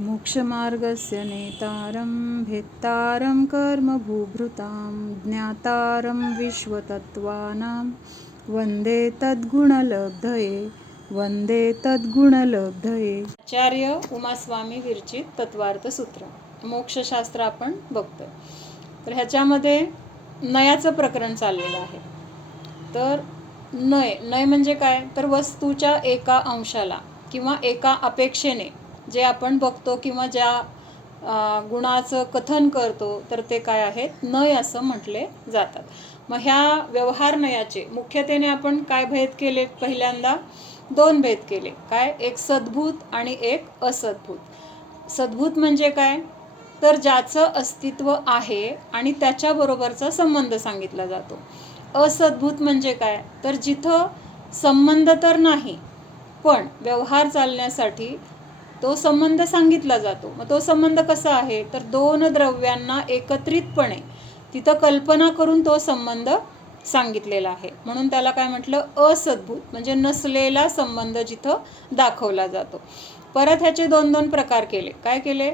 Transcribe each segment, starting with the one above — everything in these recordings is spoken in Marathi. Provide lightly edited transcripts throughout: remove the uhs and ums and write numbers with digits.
मोक्षमार्गस्य नेतारं भेत्तारं कर्मभूभृतां ज्ञातारं विश्वतत्त्वानां वंदे तद्गुणलब्धये. आचार्य उमास्वामी विरचित तत्वार्थ सूत्र मोक्षशास्त्र आपण बघतोय. तर ह्याच्यामध्ये नयाचं प्रकरण चाललेलं आहे. तर नय म्हणजे काय, तर वस्तूच्या एका अंशाला किंवा एका अपेक्षेने जे आपण बघतो किंवा ज्या गुणाचं कथन करतो तर ते काय आहेत, नय असं म्हटले जातात. मग ह्या व्यवहार नयाचे मुख्यतेने आपण काय भेद केले, पहिल्यांदा दोन भेद केले. काय, एक सद्भूत आणि एक असद्भूत. सद्भूत म्हणजे काय, तर ज्याचं अस्तित्व आहे आणि त्याच्याबरोबरचा संबंध सांगितला जातो. असद्भूत म्हणजे काय, तर जिथं संबंध तर नाही पण व्यवहार चालण्यासाठी तो संबंध सांगितला जातो. मग तो संबंध कसा आहे, तर दोन द्रव्यांना एकत्रितपणे तिथं कल्पना करून तो संबंध सांगितलेला आहे. म्हणून त्याला काय म्हटलं, असद्भूत म्हणजे नसलेला संबंध जिथं दाखवला जातो. परत ह्याचे दोन दोन प्रकार केले. काय केले,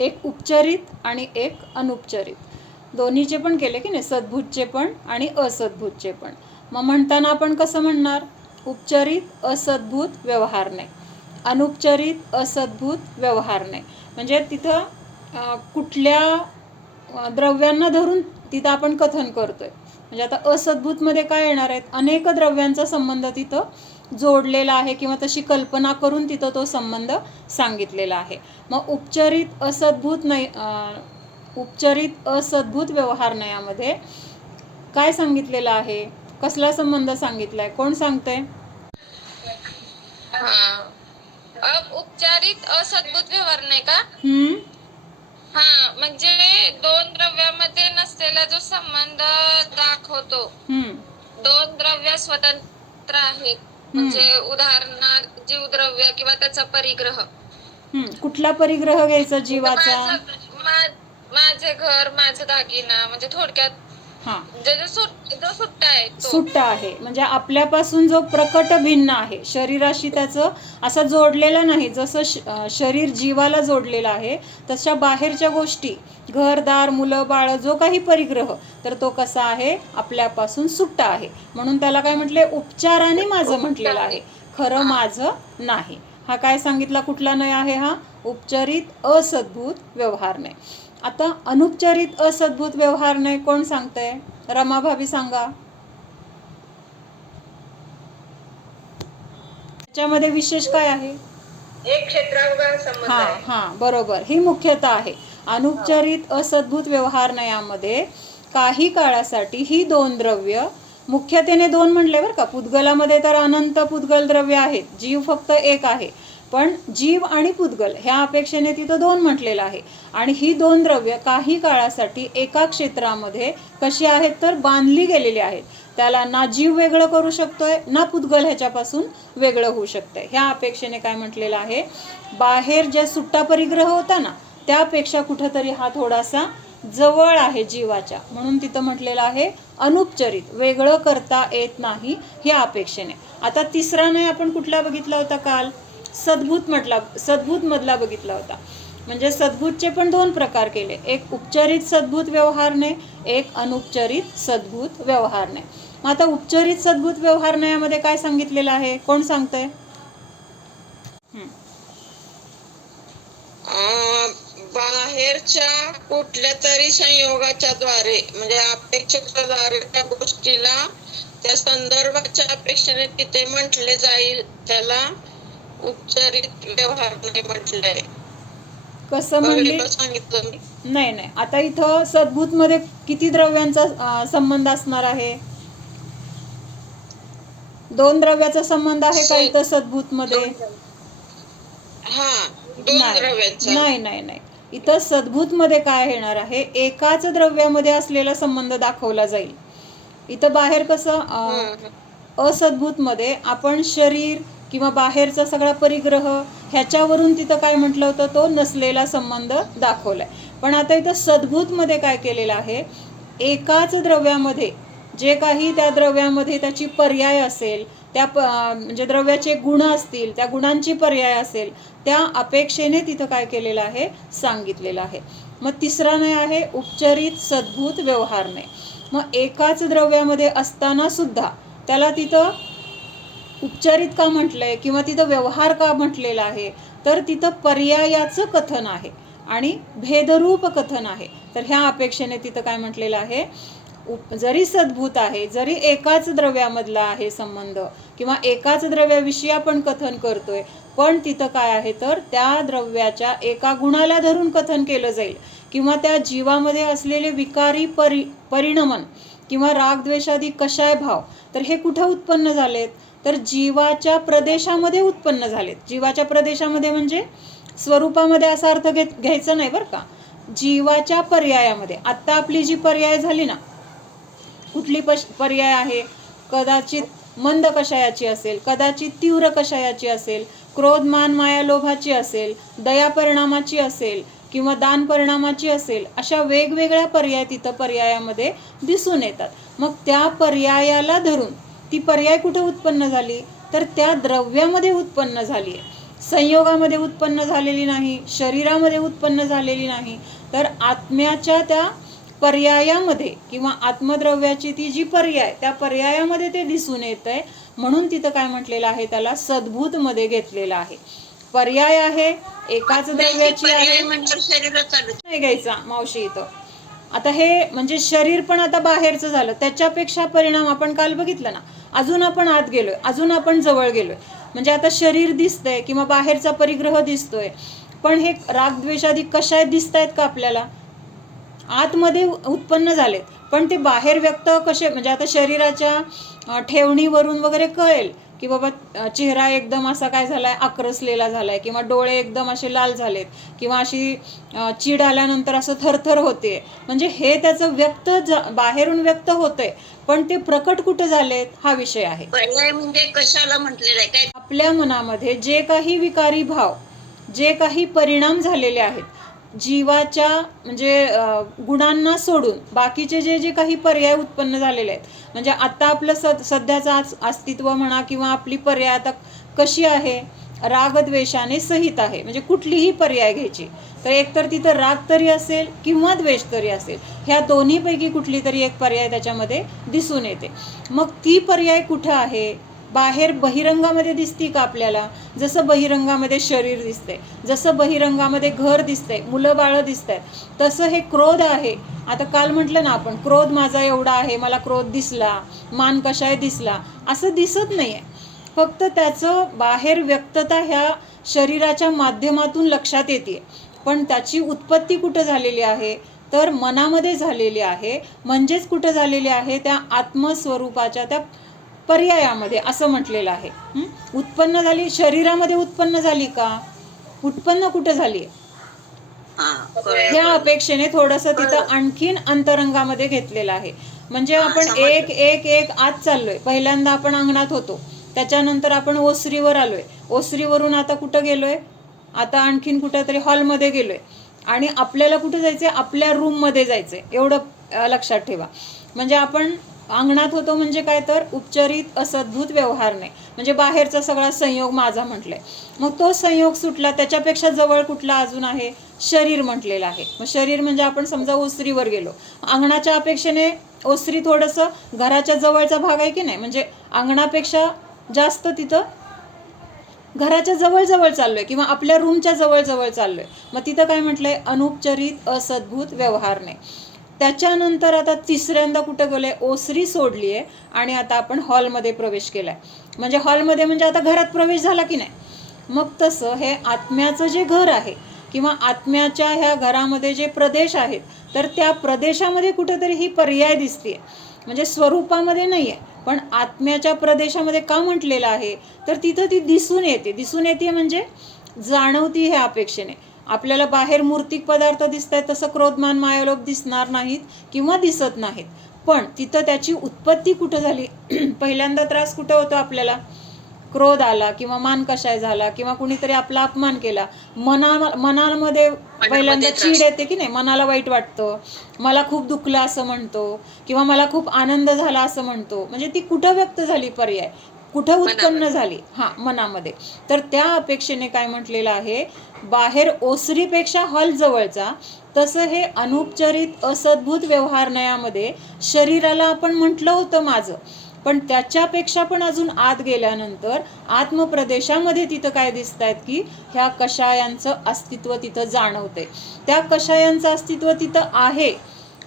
एक उपचारित आणि एक अनुपचारित. दोन्हीचे पण केले की नाही, सद्भूतचे पण आणि असद्भूतचे पण. मग म्हणताना आपण कसं म्हणणार, उपचारित असद्भूत व्यवहार नाही, अनुपचारित असद्भूत व्यवहार नाही. म्हणजे तिथं कुठल्या द्रव्यांना धरून तिथं आपण कथन करतोय. म्हणजे आता असद्भूतमध्ये काय येणार आहेत, अनेक द्रव्यांचा संबंध तिथं जोडलेला आहे किंवा तशी कल्पना करून तिथं तो संबंध सांगितलेला आहे. मग उपचारित असद्भूत नाही, उपचारित असद्भूत व्यवहार नयामध्ये काय सांगितलेलं आहे, कसला संबंध सांगितलाय, कोण सांगतंय? उपचारित असद्भूत व्यवहार नाही का? म्हणजे दोन द्रव्यामध्ये नसलेला जो संबंध दाखवतो. दोन द्रव्य स्वतंत्र आहेत, म्हणजे उदाहरणार्थ जीवद्रव्य किंवा त्याचा परिग्रह. कुठला परिग्रह घ्यायचा जीवाचा? माझे घर, माझा दागिना, म्हणजे थोडक्यात सुट्टा आहे. म्हणजे आपल्यापासून जो प्रकट भिन्न आहे, शरीराशी त्याचं असं जोडलेलं नाही. जसं शरीर जीवाला जोडलेलं आहे तशा बाहेरच्या गोष्टी, घरदार, मुलं बाळ, जो काही परिग्रह, तर तो कसा आहे, आपल्यापासून सुट्टा आहे. म्हणून त्याला काय म्हटले, उपचाराने माझं म्हटलेलं आहे, खरं माझं नाही. हा काय सांगितला, कुठला नय आहे हा, उपचारित असद्भूत व्यवहार नाही. आता अनुपचारित असद्भूत व्यवहार नाही कोण सांगतंय, रमा भाभी सांगा. त्याच्यामध्ये विशेष काय आहे, एक क्षेत्रांगार संबंध आहे. हा बरोबर, ही मुख्यता आहे. अनुपचारित असद्भूत व्यवहार नयामध्ये काही काळासाठी ही दोन द्रव्य, मुख्यतेने दोन म्हणले बरं का, पुद्गलामध्ये तर अनंत पुद्गल द्रव्य आहेत, जीव फक्त एक आहे, पण जीव आणि पुद्गल ह्या अपेक्षेने तिथं दोन म्हटलेलं आहे. आणि ही दोन द्रव्य काही काळासाठी एका क्षेत्रामध्ये कशी आहेत, तर बांधली गेलेली आहेत. त्याला ना जीव वेगळं करू शकतोय ना पुद्गल ह्याच्यापासून वेगळं होऊ शकतंय. ह्या अपेक्षेने काय म्हटलेलं आहे, बाहेर ज्या सुट्टा परिग्रह होता ना त्यापेक्षा कुठंतरी हा थोडासा जवळ आहे जीवाच्या, म्हणून तिथं म्हटलेलं आहे अनुपचारित, वेगळं करता येत नाही ह्या अपेक्षेने. आता तिसरा नाही आपण कुठला बघितला होता काल, सद्भूत मधला बघितला होता. म्हणजे सद्भूतचे पण दोन प्रकार केले, एक उपचारित सद्भूत व्यवहारने, एक अनुपचारित सद्भूत व्यवहारने. मग आता उपचारित सद्भूत व्यवहार नयामध्ये काय सांगितलेलं आहे, कोण सांगतंय? बाहेरच्या कुठल्या तरी संयोगाच्या द्वारे, म्हणजे अपेक्षेच्या द्वारे त्या गोष्टीला त्या संदर्भाच्या अपेक्षेने तिथे म्हटले जाईल, त्याला उपचारित व्यवहार नाही म्हटलंय. कसं म्हणले सांगितलं मी? नाही, आता इथं सद्भूत मध्ये किती द्रव्यांचा संबंध असणार आहे, दोन द्रव्याचा संबंध आहे का इथं सद्भूत मध्ये? नाही, इथं सद्भूत मध्ये काय येणार आहे, एकाच द्रव्यामध्ये असलेला संबंध दाखवला जाईल. इथं बाहेर कसं असद्भूत मध्ये आपण शरीर किंवा बाहेरचा सगळा परिग्रह ह्याच्यावरून तिथं काय म्हटलं होतं, तो नसलेला संबंध दाखवलाय. पण आता इथं सद्भूत मध्ये काय केलेलं आहे, एकाच द्रव्यामध्ये जे काही त्या द्रव्यामध्ये त्याची पर्याय असेल त्या म्हणजे द्रव्याचे गुण असतील, त्या गुणांची पर्याय असेल, त्या अपेक्षेने तिथं काय केलेलं आहे, सांगितलेलं आहे. मग तिसरा नय आहे उपचरित सद्भूत व्यवहार नय. मग एकाच द्रव्यामध्ये असताना सुद्धा त्याला तिथं उपचारित का म्हटलंय किंवा तिथं व्यवहार का म्हटलेला आहे, तर तिथं पर्यायाचं कथन आहे आणि भेदरूप कथन आहे. तर ह्या अपेक्षेने तिथं काय म्हटलेलं आहे, जरी सद्भूत आहे, जरी एकाच द्रव्यामधला आहे संबंध किंवा एकाच द्रव्याविषयी आपण कथन करतोय, पण तिथं काय आहे तर त्या द्रव्याच्या एका गुणाला धरून कथन केलं जाईल किंवा त्या जीवामध्ये असलेले विकारी परिणमन किंवा रागद्वेषादी कषाय भाव, तर हे कुठं उत्पन्न झालेत, तर जीवाच्या प्रदेशामध्ये उत्पन्न झालेत. जीवाच्या प्रदेशामध्ये म्हणजे स्वरूपामध्ये असा अर्थ घ्यायचा नाही बरं का, जीवाच्या पर्यायामध्ये. आत्ता आपली जी पर्याय झाली ना, कुठली पर्याय आहे, कदाचित मंद कषायाची असेल, कदाचित तीव्र कषायाची असेल, क्रोध मान माया लोभाची असेल, दया परिणामाची असेल किंवा दान परिणामाची असेल, अशा वेगवेगळ्या पर्याय तिथं पर्यायामध्ये दिसून येतात. मग त्या पर्यायाला धरून ती पर्याय कुठे उत्पन्न झाली, तर त्या द्रव्यामध्ये उत्पन्न झाली आहे, संयोगामध्ये उत्पन्न झालेली नाही, शरीरामध्ये उत्पन्न झालेली नाही, तर आत्म्याच्या त्या पर्यायामध्ये किंवा आत्मद्रव्याची ती जी पर्याय, त्या पर्यायामध्ये ते दिसून येत आहे. म्हणून तिथं काय म्हटलेलं आहे, त्याला सद्भूत मध्ये घेतलेलं आहे. पर्याय आहे, एकाच द्रव्याची आहे, नाही घ्यायचा मावशी इथं. आता हे म्हणजे शरीर पण आता बाहेरचं झालं, त्याच्यापेक्षा परिणाम आपण काल बघितलं ना, अजून आपण आत गेलोय, अजून आपण जवळ गेलोय. म्हणजे आता शरीर दिसतंय किंवा बाहेरचा परिग्रह दिसतोय, पण हे रागद्वेषादी कशाय दिसतायत का आपल्याला, आतमध्ये उत्पन्न झालेत, पण ते बाहेर व्यक्त कसे, म्हणजे आता शरीराच्या ठेवणीवरून वगैरे कळेल की बाबा चेहरा एकदम असा काय झालाय, आक्रसलेला झालाय किंवा डोळे एकदम असे लाल झालेत किंवा अशी चीड आल्यानंतर असं थरथर होते, म्हणजे हे त्याचं व्यक्त बाहेरून व्यक्त होतंय, पण ते प्रकट कुठे झालेत हा विषय आहे. पर्याय म्हणजे कशाला म्हटलेलं आहे, काय आपल्या मनामध्ये जे काही विकारी भाव, जे काही परिणाम झालेले आहेत, जीवाच्या म्हणजे गुणांना सोडून बाकीचे जे जे काही पर्याय उत्पन्न झालेले आहेत, म्हणजे आता आपलं सध्याचं अस्तित्व म्हणा किंवा आपली पर्याय आता कशी आहे, रागद्वेषाने सहित आहे. म्हणजे कुठलीही पर्याय घ्यायची तर एकतर तिथं राग तरी असेल किंवा द्वेष तरी असेल, ह्या दोन्हीपैकी कुठली तरी एक पर्याय त्याच्यामध्ये दिसून येते. मग ती पर्याय कुठं आहे, बाहेर बहिरंगामध्ये दिसती का आपल्याला, जसं बहिरंगामध्ये शरीर दिसतंय, जसं बहिरंगामध्ये घर दिसतंय, मुलं बाळं दिसत आहेत, तसं हे क्रोध आहे. आता काल म्हटलं ना आपण, क्रोध माझा एवढा आहे, मला क्रोध दिसला, मान कशाय दिसला, असं दिसत नाहीये. फक्त त्याचं बाहेर व्यक्तता ह्या शरीराच्या माध्यमातून लक्षात येते, पण त्याची उत्पत्ती कुठं झालेली आहे, तर मनामध्ये झालेली आहे. म्हणजेच कुठं झालेली आहे, त्या आत्मस्वरूपाच्या त्या पर्यायामध्ये, असं म्हटलेलं आहे. उत्पन्न झाली, शरीरामध्ये उत्पन्न झाली का, उत्पन्न कुठं झाली, ह्या अपेक्षेने थोडंसं तिथं आणखीन अंतरंगामध्ये घेतलेलं आहे. म्हणजे आपण एक एक एक आत चाललोय. पहिल्यांदा आपण अंगणात होतो, त्याच्यानंतर आपण ओसरीवर आलोय, ओसरीवरून आता कुठं गेलोय, आता आणखीन कुठं तरी हॉलमध्ये गेलोय आणि आपल्याला कुठं जायचंय, आपल्या रूममध्ये जायचंय, एवढं लक्षात ठेवा. म्हणजे आपण अंगणात होतो म्हणजे काय तर उपचारित असद्भूत व्यवहार नाही, म्हणजे बाहेरचा सगळा संयोग माझा म्हटलाय. मग तो संयोग सुटला, त्याच्यापेक्षा जवळ कुठला अजून आहे, शरीर म्हटलेलं आहे. मग शरीर म्हणजे आपण समजा ओसरीवर गेलो, अंगणाच्या अपेक्षेने ओसरी थोडंसं घराच्या जवळचा भाग आहे की नाही, म्हणजे अंगणापेक्षा जास्त तिथं घराच्या जवळ चाललोय किंवा आपल्या रूमच्या जवळ चाललोय. मग तिथं काय म्हटलंय, अनुपचरित असद्भूत व्यवहार नाही. त्याच्यानंतर आता तिसऱ्यांदा कुठं गेलोय, ओसरी सोडली आहे आणि आता आपण हॉलमध्ये प्रवेश केलाय. म्हणजे हॉलमध्ये म्हणजे आता घरात प्रवेश झाला की नाही. मग तसं हे आत्म्याचं जे घर आहे किंवा आत्म्याच्या ह्या घरामध्ये जे प्रदेश आहेत, तर त्या प्रदेशामध्ये कुठेतरी ही पर्याय दिसते. म्हणजे स्वरूपामध्ये नाही आहे, पण आत्म्याच्या प्रदेशामध्ये का म्हटलेलं आहे, तर तिथं ती दिसून येते म्हणजे जाणवती. ह्या अपेक्षेने आपल्याला बाहेर मूर्तिक पदार्थ दिसत आहेत, तसं क्रोधमान मायालोभ दिसणार नाहीत किंवा दिसत नाहीत, पण तिथं त्याची उत्पत्ती कुठं झाली. पहिल्यांदा त्रास कुठं होतो आपल्याला, क्रोध आला किंवा मान कशाय झाला किंवा कुणीतरी आपला अपमान केला, मनामध्ये पहिल्यांदा चीड येते की नाही, मनाला वाईट वाटतं, मला खूप दुखलं असं म्हणतो किंवा मला खूप आनंद झाला असं म्हणतो. म्हणजे ती कुठं व्यक्त झाली पर्याय, कुठं उत्पन्न झाली? मनामध्ये. तर त्या अपेक्षेने काय म्हटलेलं आहे, बाहेर ओसरीपेक्षा हॉल जवळचा. तसं हे अनुपचारित असद्भूत व्यवहारनयामध्ये शरीराला आपण म्हटलं होतं माझं, पण त्याच्यापेक्षा पण अजून आत गेल्यानंतर आत्मप्रदेशामध्ये तिथं काय दिसत आहेत की ह्या कषायांचं अस्तित्व तिथं जाणवते. त्या कषायांचं अस्तित्व तिथं आहे,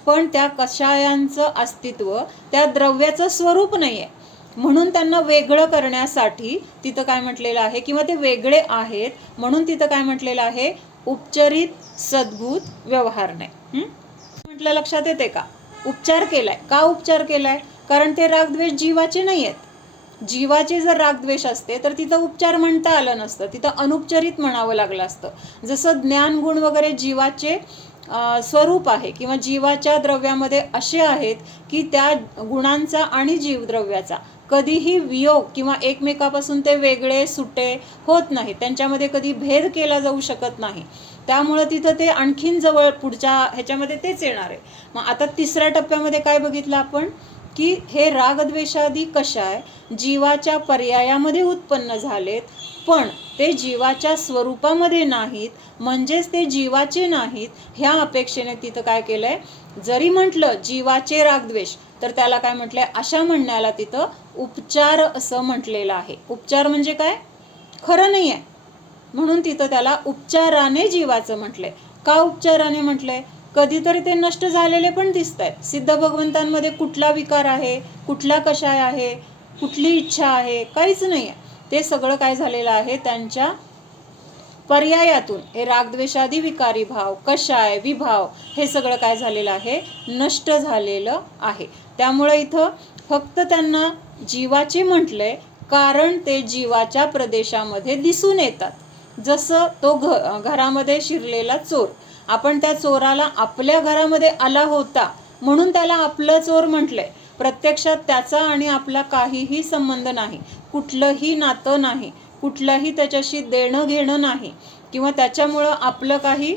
पण त्या कषायांचं अस्तित्व त्या द्रव्याचं स्वरूप नाही आहे, म्हणून त्यांना वेगळं करण्यासाठी तिथं काय म्हटलेलं आहे, किंवा ते वेगळे आहेत म्हणून तिथं काय म्हटलेलं आहे, उपचारित सद्भूत व्यवहार नाही. म्हटलं लक्षात येते का? उपचार केलाय. का उपचार केलाय? कारण ते रागद्वेष जीवाचे नाही आहेत. जीवाचे जर रागद्वेष असते तर तिथं उपचार म्हणता आलं नसतं, तिथं अनुपचारित म्हणावं लागलं असतं. जसं ज्ञान गुण वगैरे जीवाचे स्वरूप आहे, किंवा जीवाच्या द्रव्यामध्ये असे आहेत की त्या गुणांचा आणि जीवद्रव्याचा कधीही वियोग किंवा एकमेकापासून ते वेगळे सुटे होत नाही, त्यांच्यामध्ये कधी भेद केला जाऊ शकत नाही. त्यामुळं तिथं ते आणखीन जवळ पुढच्या ह्याच्यामध्ये तेच येणार आहे. मग आता तिसऱ्या टप्प्यामध्ये काय बघितलं आपण की हे रागद्वेषादी कषाय जीवाच्या पर्यायामध्ये उत्पन्न झालेत, पण ते जीवाच्या स्वरूपामध्ये नाहीत, म्हणजेच ते जीवाचे नाहीत. ह्या अपेक्षेने तिथं काय केलंय, जरी म्हटलं जीवाचे रागद्वेष तर त्याला काय म्हटलंय, अशा म्हणण्याला तिथं उपचार असं म्हटलेलं आहे. उपचार म्हणजे काय? खरं नाही आहे, म्हणून तिथं त्याला उपचाराने जीवाचं म्हटलंय. का उपचाराने म्हटलंय? कधीतरी ते नष्ट झालेले पण दिसत आहेत. सिद्ध भगवंतांमध्ये कुठला विकार आहे, कुठला कषाय आहे, कुठली इच्छा आहे? काहीच नाही आहे. ते सगळं काय झालेलं आहे, त्यांच्या पर्यायातून हे रागद्वेषादी विकारी भाव, कषाय, विभाव हे सगळं काय झालेलं आहे, नष्ट झालेलं आहे. त्यामुळे इथं फक्त त्यांना जीवाचे म्हटलंय कारण ते जीवाच्या प्रदेशामध्ये दिसून येतात. जसं तो घरामध्ये शिरलेला चोर, आपण त्या चोराला आपल्या घरामध्ये आला होता म्हणून त्याला आपलं चोर म्हटलंय. प्रत्यक्षात त्याचा आणि आपला काहीही संबंध नाही, कुठलंही नातं नाही, कुठलंही त्याच्याशी देणं घेणं नाही, किंवा त्याच्यामुळं आपलं काही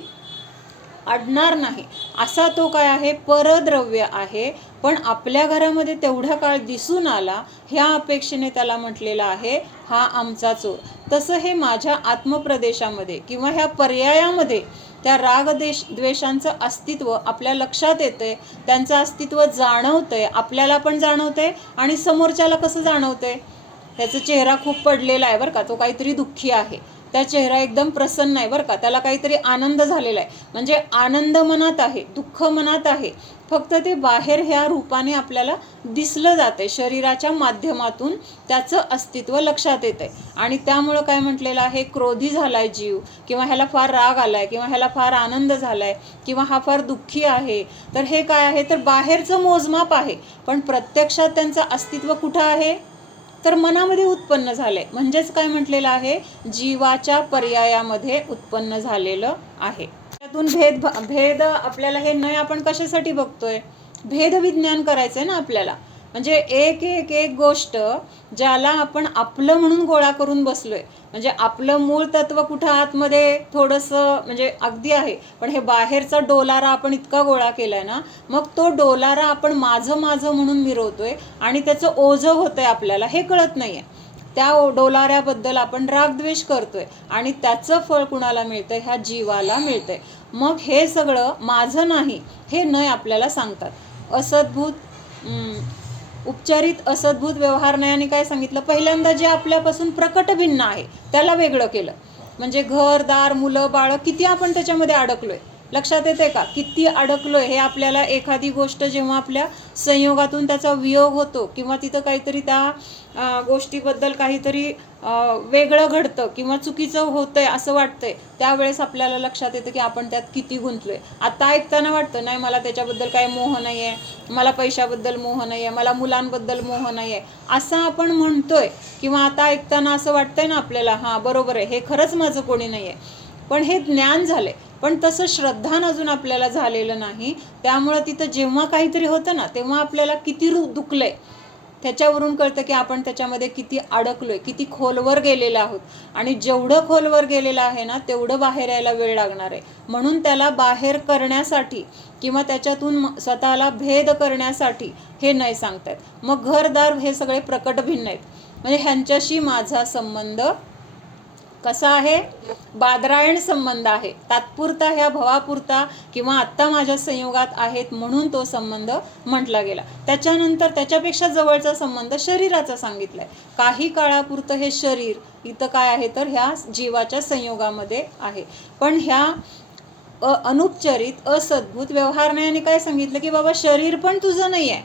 अडणार नाही, असा तो काय आहे, परद्रव्य आहे. पण आपल्या घरामध्ये तेवढा काळ दिसून आला, ह्या अपेक्षेने त्याला म्हटलेलं आहे हा आमचा चोर. तसं हे माझ्या आत्मप्रदेशामध्ये किंवा ह्या पर्यायामध्ये त्या द्वेषांचं अस्तित्व आपल्या लक्षात येतंय, त्यांचं अस्तित्व जाणवतंय, आपल्याला पण जाणवतंय आणि समोरच्याला कसं जाणवतंय, त्याचा चेहरा खूप पडलेला आहे बरं का, तो काहीतरी दुःखी आहे, त्या चेहरा एकदम प्रसन्न आहे बरं का, त्याला काहीतरी आनंद झालेला आहे, म्हणजे आनंद मनात आहे, दुःख मनात आहे, फक्त ते बाहेर ह्या रूपाने आपल्याला दिसलं जाते, शरीराच्या माध्यमातून त्याचं अस्तित्व लक्षात येतंय. आणि त्यामुळं काय म्हटलेलं आहे, क्रोधी झालाय जीव, किंवा ह्याला फार राग आलाय, किंवा ह्याला फार आनंद झालाय, किंवा हा फार दुःखी आहे. तर हे काय आहे, तर बाहेरचं मोजमाप आहे, पण प्रत्यक्षात त्यांचं अस्तित्व कुठं आहे, तर मनामध्ये उत्पन्न झालंय. म्हणजेच काय म्हटलेलं आहे, जीवाच्या पर्यायामध्ये उत्पन्न झालेलं आहे. त्यातून भेद आपल्याला हे नय आपण कशासाठी बघतोय, भेद विज्ञान करायचंय ना आपल्याला. म्हणजे एक एक एक गोष्ट ज्याला आपण आपलं म्हणून गोळा करून बसलोय, म्हणजे आपलं मूळ तत्व कुठं आतमध्ये थोडंसं म्हणजे अगदी आहे, पण हे बाहेरचा डोलारा आपण इतका गोळा केलाय ना, मग तो डोलारा आपण माझं माझं म्हणून मिरवतोय आणि त्याचं ओझं होतंय आपल्याला, हे कळत नाहीये. त्या डोलाऱ्याबद्दल आपण रागद्वेष करतोय आणि त्याचं फळ कुणाला मिळतंय, ह्या जीवाला मिळतंय. मग हे सगळं माझं नाही हे नय आपल्याला सांगतात. असद्भूत उपचारित असद्भूत व्यवहार नयाने काय सांगितलं, पहिल्यांदा जे आपल्यापासून प्रकट भिन्न आहे त्याला वेगळं केलं. म्हणजे घर दार मुलं बाळ किती आपण त्याच्यामध्ये अडकलोय, लक्षात येते का, किती अडकलोय हे आपल्याला. एखादी गोष्ट जेव्हा आपल्या संयोगातून त्याचा वियोग होतो, किंवा तिथं काहीतरी त्या गोष्टीबद्दल काहीतरी वेगळं घडतं किंवा चुकीचं होतंय असं वाटतंय, त्यावेळेस आपल्याला लक्षात येतं की आपण त्यात किती गुंतलोय. आता ऐकताना वाटतं नाही मला त्याच्याबद्दल काही मोह नाही आहे, मला पैशाबद्दल मोह नाही आहे, मला मुलांबद्दल मोह नाही आहे असं आपण म्हणतोय, किंवा आता ऐकताना असं वाटतंय ना आपल्याला, हां बरोबर आहे, हे खरंच माझं कोणी नाही आहे, पण हे ज्ञान झालंय. पण तसं श्रद्धान अजून आपल्याला झालेलं नाही. त्यामुळं तिथं जेव्हा काहीतरी होतं ना, तेव्हा आपल्याला किती दुखलंय त्याच्यावरून कळतं की आपण त्याच्यामध्ये किती अडकलोय, किती खोलवर गेलेलो आहोत. आणि जेवढं खोलवर गेलेलं आहे ना, तेवढं बाहेर यायला वेळ लागणार आहे. म्हणून त्याला बाहेर करण्यासाठी किंवा त्याच्यातून स्वतःला भेद करण्यासाठी हे नाही सांगतायत. मग घरदार हे सगळे प्रकट भिन्न आहेत. म्हणजे ह्यांच्याशी माझा संबंध कसा आहे, बादरायण संबंध आहे, तात्पुरता ह्या भवापुरता किंवा आत्ता माझ्या संयोगात आहेत म्हणून तो संबंध म्हटला गेला. त्याच्यानंतर त्याच्यापेक्षा जवळचा संबंध शरीराचा सांगितलाय. काही काळापुरतं हे शरीर इथं काय आहे तर ह्या जीवाच्या संयोगामध्ये आहे. पण ह्या अनुपचरित असद्भूत व्यवहारण्याने काय सांगितलं की बाबा शरीर पण तुझं नाही आहे.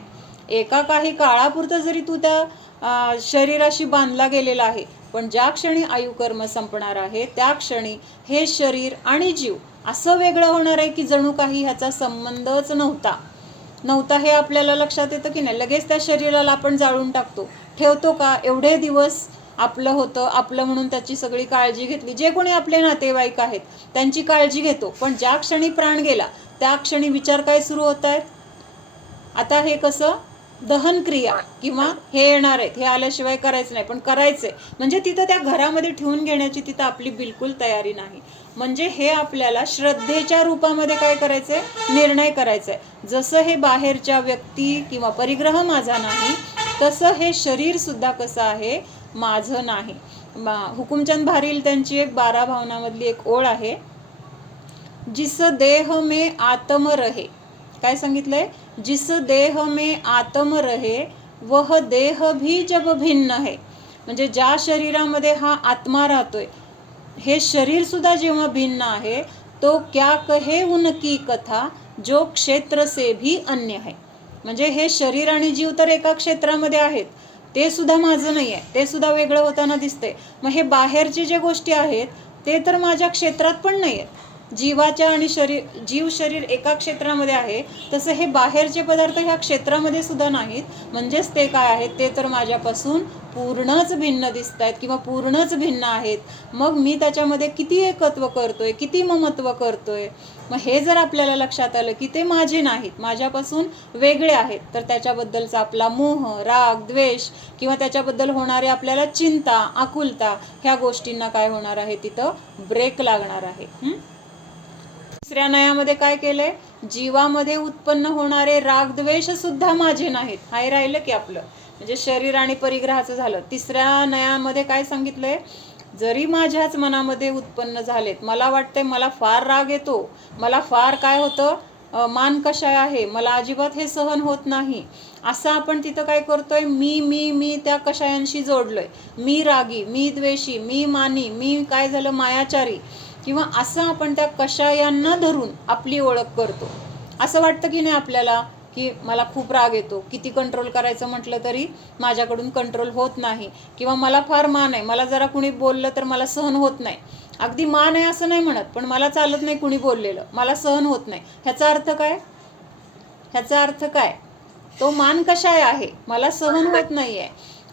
एका काही काळापुरतं जरी तू त्या शरीराशी बांधला गेलेला आहे, पण ज्या क्षणी आयुकर्म संपणार आहे त्या क्षणी हे शरीर आणि जीव असं वेगळं होणार आहे की जणू काही ह्याचा संबंधच नव्हता हे आपल्याला लक्षात येतं की नाही. लगेच त्या शरीराला आपण जाळून टाकतो, ठेवतो का. एवढे दिवस आपलं होतं, आपलं म्हणून त्याची सगळी काळजी घेतली, जे कोणी आपले नातेवाईक आहेत त्यांची काळजी घेतो. पण ज्या क्षणी प्राण गेला त्या क्षणी विचार काय सुरू होत आहेत, आता हे कसं दहन क्रिया किंवा हे येणार आहेत, हे आल्याशिवाय करायचं नाही, पण करायचंय. म्हणजे तिथं त्या घरामध्ये ठेवून घेण्याची तिथं आपली बिलकुल तयारी नाही. म्हणजे हे आपल्याला श्रद्धेच्या रूपामध्ये काय करायचंय, निर्णय करायचाय. जसं हे बाहेरच्या व्यक्ती किंवा परिग्रह माझा नाही, तसं हे शरीर सुद्धा कसं आहे, माझं नाही. हुकुमचंद भारील त्यांची एक 12 भावनामधली एक ओळ आहे, जिस देह में आत्म रहे. काय सांगितलंय, जिस देह में आत्म रहे वह देह भी जब भिन्न है. म्हणजे ज्या शरीरामध्ये हा आत्मा राहतोय, हे शरीर सुद्धा जेव्हा भिन्न आहे, तो क्या कहे उनकी कथा जो क्षेत्र से भी अन्य है. म्हणजे हे शरीर आणि जीव तर एका क्षेत्रामध्ये आहेत, ते सुद्धा माझं नाही आहे, ते सुद्धा वेगळं होताना दिसतंय. मग हे बाहेरचे जे गोष्टी आहेत ते तर माझ्या क्षेत्रात पण नाही आहेत. जीवाच्या आणि जीव शरीर एका क्षेत्रामध्ये आहे, तसं हे बाहेरचे पदार्थ ह्या क्षेत्रामध्ये सुद्धा नाहीत. म्हणजेच ते काय आहेत, ते तर माझ्यापासून पूर्णच भिन्न दिसत आहेत किंवा पूर्णच भिन्न आहेत. मग मी त्याच्यामध्ये किती एकत्व करतोय, किती ममत्व करतोय. मग हे जर आपल्याला लक्षात आलं की ते माझे नाहीत, माझ्यापासून वेगळे आहेत, तर त्याच्याबद्दलचा आपला मोह, राग, द्वेष किंवा त्याच्याबद्दल होणारी आपल्याला चिंता, आकुलता, ह्या गोष्टींना काय होणार आहे, तिथं ब्रेक लागणार आहे. तिसऱ्या नयामध्ये काय केलंय, जीवामध्ये उत्पन्न होणारे राग द्वेष सुद्धा माझे नाहीत. हाय राहिलं की आपलं, म्हणजे शरीर आणि परिग्रहाचं झालं. तिसऱ्या नयामध्ये काय सांगितलंय, जरी माझ्याच मनामध्ये उत्पन्न झालेत, मला वाटतंय मला फार राग येतो, मला फार काय होतं, मान कषाय आहे, मला अजिबात हे सहन होत नाही, असं आपण तिथं काय करतोय, मी त्या कषायांशी जोडलोय. मी रागी, मी द्वेषी, मी मानी, मी काय झालं मायाचारी, किंवा असं आपण त्या कषायांना धरून आपली ओळख करतो. असं वाटतं की नाही आपल्याला की मला खूप राग येतो, किती कंट्रोल करायचं म्हटलं तरी माझ्याकडून कंट्रोल होत नाही, किंवा मला फार मान आहे, मला जरा कुणी बोललं तर मला सहन होत नाही. अगदी मान आहे असं नाही म्हणत, पण मला चालत नाही कुणी बोललेलं, मला सहन होत नाही. ह्याचा अर्थ काय, तो मान कषाय आहे, मला सहन होत नाहीये.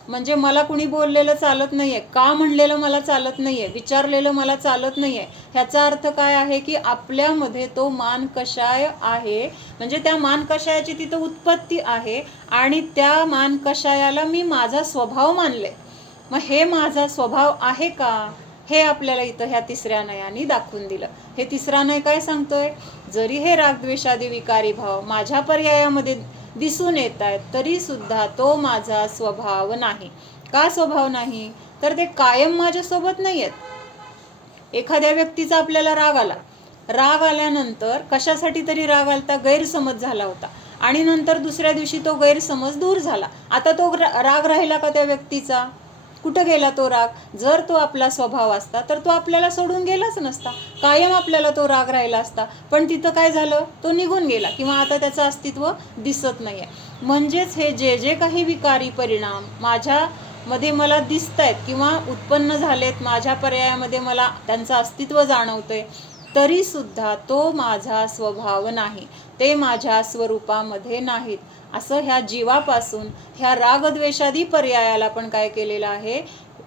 म्हणजे मला कुणी बोललेलं चालत नाहीये, का म्हणलेलं मला चालत नाहीये, विचारलेलं मला चालत नाहीये. ह्याचा अर्थ काय आहे की आपल्यामध्ये तो मान कषाय आहे. म्हणजे त्या मान कषायाची तिथं उत्पत्ती आहे आणि त्या मान कषायाला मी माझा स्वभाव मानले. मग हे माझा स्वभाव आहे का, हे आपल्याला इथं ह्या तिसऱ्या नयाने दाखवून दिलं. हे तिसरा नय काय सांगतोय, जरी हे रागद्वेषादी विकारी भाव माझ्या पर्यायामध्ये दिसून येत आहेत, तरी सुद्धा तो माझा स्वभाव नाही. का स्वभाव नाही, तर ते कायम माझ्यासोबत नाही आहेत. एखाद्या व्यक्तीचा आपल्याला राग आल्यानंतर कशासाठी तरी राग आलता, गैरसमज झाला होता, आणि नंतर दुसऱ्या दिवशी तो गैरसमज दूर झाला. आता तो राग राहिला का त्या व्यक्तीचा, कुठं गेला तो राग. जर तो आपला स्वभाव असता तर तो आपल्याला सोडून गेलाच नसता, कायम आपल्याला तो राग राहिला असता. पण तिथं काय झालं, तो निघून गेला किंवा आता त्याचं अस्तित्व दिसत नाहीये. म्हणजेच हे जे काही विकारी परिणाम माझ्यामध्ये मला दिसत आहेत किंवा उत्पन्न झालेत, माझ्या पर्यायामध्ये मला त्यांचं अस्तित्व जाणवतंय, तरी सुद्धा तो माझा स्वभाव नाही, ते माझ्या स्वरूपामध्ये नाहीत. असं ह्या जीवापासून ह्या रागद्वेषादी पर्यायाला पण काय केलेलं आहे,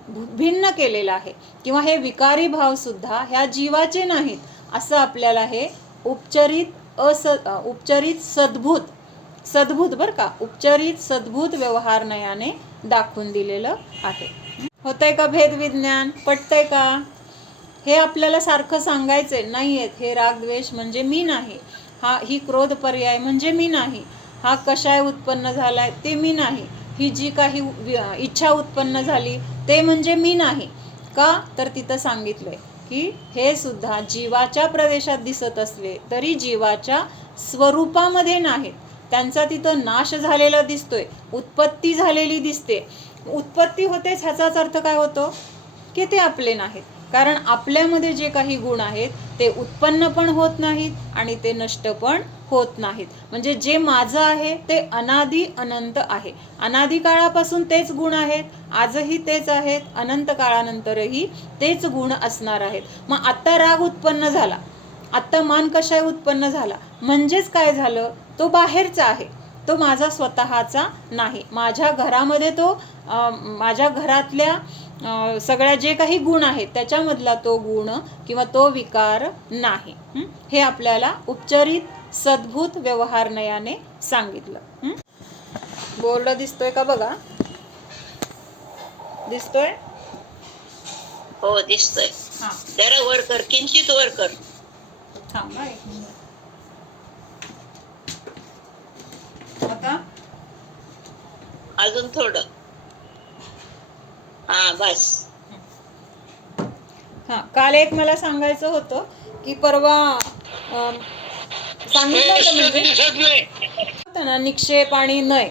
भिन्न केलेलं आहे. किंवा हे विकारी भाव सुद्धा ह्या जीवाचे नाहीत, असं आपल्याला हे उपचरित सद्भूत बरं का, उपचरित सद्भूत व्यवहारनयाने दाखवून दिलेलं आहे. होतंय का भेद विज्ञान, पटतंय का. हे आपल्याला सारखं सांगायचंय नाहीयेत, हे रागद्वेष म्हणजे मी नाही, ही क्रोध पर्याय म्हणजे मी नाही, हा कषाय उत्पन्न झालाय ते मी नाही, ही जी काही इच्छा उत्पन्न झाली ते म्हणजे मी नाही का, तर तिथं सांगितलंय की हे सुद्धा जीवाच्या प्रदेशात दिसत असले तरी जीवाच्या स्वरूपामध्ये नाहीत. त्यांचा तिथं नाश झालेला दिसतोय, उत्पत्ती झालेली दिसते. उत्पत्ती होतेच ह्याचाच अर्थ काय होतो की ते आपले नाहीत. कारण आपल्यामध्ये जे काही गुण आहेत ते उत्पन्न पण होत नाहीत आणि ते नष्ट पण होत नाहीत. म्हणजे जे माझं आहे ते अनादि अनंत आहे. अनादि काळापासून तेच गुण आहेत, आजही तेच आहेत, अनंत काळानंतरही तेच गुण असणार आहेत. मग आत्ता राग उत्पन्न झाला, आत्ता मान कशाय उत्पन्न झाला, म्हणजेच काय झालं, तो बाहेरचा आहे, तो माझा स्वतःचा नाही. माझ्या घरामध्ये तो माझ्या घरातल्या सगळ्या जे काही गुण आहेत त्याच्यामधला तो गुण किंवा तो विकार नाही. हे आपल्याला उपचारित सद्भूत व्यवहारनयाने सांगितलं. बोर्ड दिसतोय का बघा, दिसतोय? हो दिसतोय. हा, जरा वर कर, किंचित वर कर. थांबा एक मिनिट. आता अजून थोडं. हा बस. हा, काल एक मला सांगायचं होतं की परवा सांगितलं होतं म्हणजे ना निक्षेप आणि नय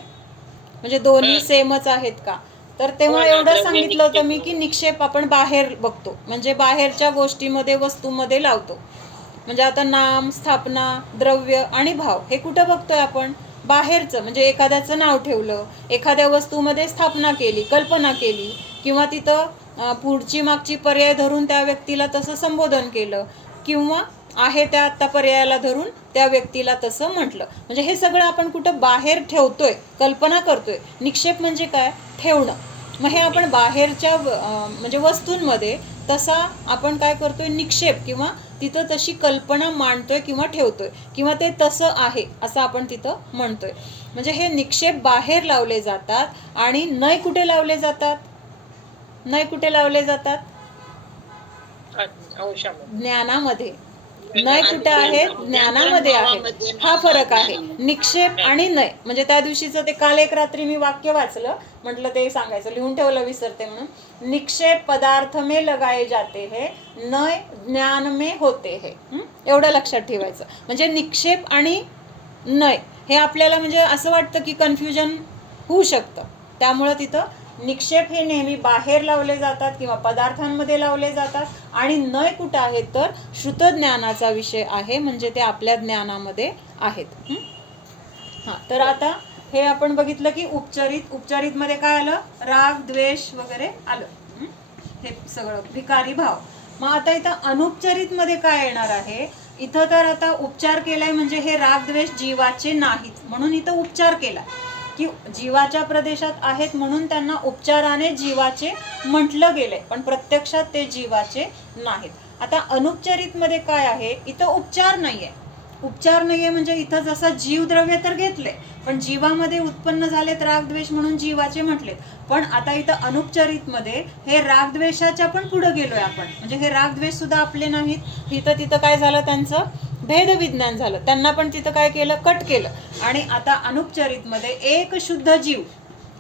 म्हणजे दोन्ही सेमच आहेत का, तर तेव्हा एवढं सांगितलं होतं मी की निक्षेप आपण बाहेर बघतो, म्हणजे बाहेरच्या गोष्टीमध्ये वस्तूमध्ये लावतो. म्हणजे आता नाम, स्थापना, द्रव्य आणि भाव हे कुठं बघतोय आपण, बाहेरचं. म्हणजे एखाद्याचं नाव ठेवलं, एखाद्या वस्तूमध्ये स्थापना केली, कल्पना केली, किंवा तिथं पुढची मागची पर्याय धरून त्या व्यक्तीला तसं संबोधन केलं, किंवा आहे त्या आत्ता पर्यायाला धरून त्या व्यक्तीला तसं म्हटलं. म्हणजे हे सगळं आपण कुठं बाहेर ठेवतोय, कल्पना करतोय. निक्षेप म्हणजे काय, ठेवणं. मग हे आपण बाहेरच्या म्हणजे वस्तूंमध्ये तसा आपण काय करतोय, निक्षेप, किंवा तिथं तशी कल्पना मांडतोय किंवा ठेवतोय, किंवा ते तसं आहे असं आपण तिथं म्हणतोय. म्हणजे हे निक्षेप बाहेर लावले जातात. आणि नय कुठे लावले जातात, नय कुठे लावले जातात, ज्ञानामध्ये. नय कुठे आहेत, ज्ञानामध्ये आहेत. हा फरक आहे निक्षेप आणि नय. म्हणजे त्या दिवशीचं ते काल एक रात्री मी वाक्य वाचलं, म्हटलं ते सांगायचं, लिहून ठेवलं विसरते म्हणून. निक्षेप पदार्थ में लगाए जाते है, नय ज्ञान में होते है. एवढं लक्षात ठेवायचं. म्हणजे निक्षेप आणि नय हे आपल्याला म्हणजे असं वाटतं की कन्फ्युजन होऊ शकतं. त्यामुळं तिथं निक्षेप हे नेहमी बाहेर लावले जातात किंवा पदार्थांमध्ये लावले जातात. आणि नय कुठं आहेत, तर श्रुतज्ञानाचा विषय आहे, म्हणजे ते आपल्या ज्ञानामध्ये आहेत. हां, तर आता हे आपण बघितलं की उपचारित मध्ये काय आलं, राग, द्वेष वगैरे आलं, हे सगळं विकारी भाव. मग आता इथं अनुपचारित मध्ये काय येणार आहे, इथं तर आता उपचार केलाय म्हणजे हे राग द्वेष जीवाचे नाहीत, म्हणून इथं उपचार केलाय की जीवाच्या प्रदेशात आहेत म्हणून त्यांना उपचाराने जीवाचे म्हटलं गेलंय, पण प्रत्यक्षात ते जीवाचे नाहीत. आता अनुपचारित मध्ये काय आहे, इथं उपचार नाहीये. उपचार नाहीये म्हणजे इथं जसा जीवद्रव्य तर घेतले, पण जीवामध्ये उत्पन्न झालेत रागद्वेष म्हणून जीवाचे म्हटलेत. पण आता इथं अनुपचारित मध्ये हे रागद्वेषाच्या पण पुढे गेलोय आपण, म्हणजे हे रागद्वेष सुद्धा आपले नाहीत. तिथं काय झालं, त्यांचं भेद विज्ञान झालं, त्यांना पण तिथं काय केलं, कट केलं. आणि आता अनुपचारित मध्ये एक शुद्ध जीव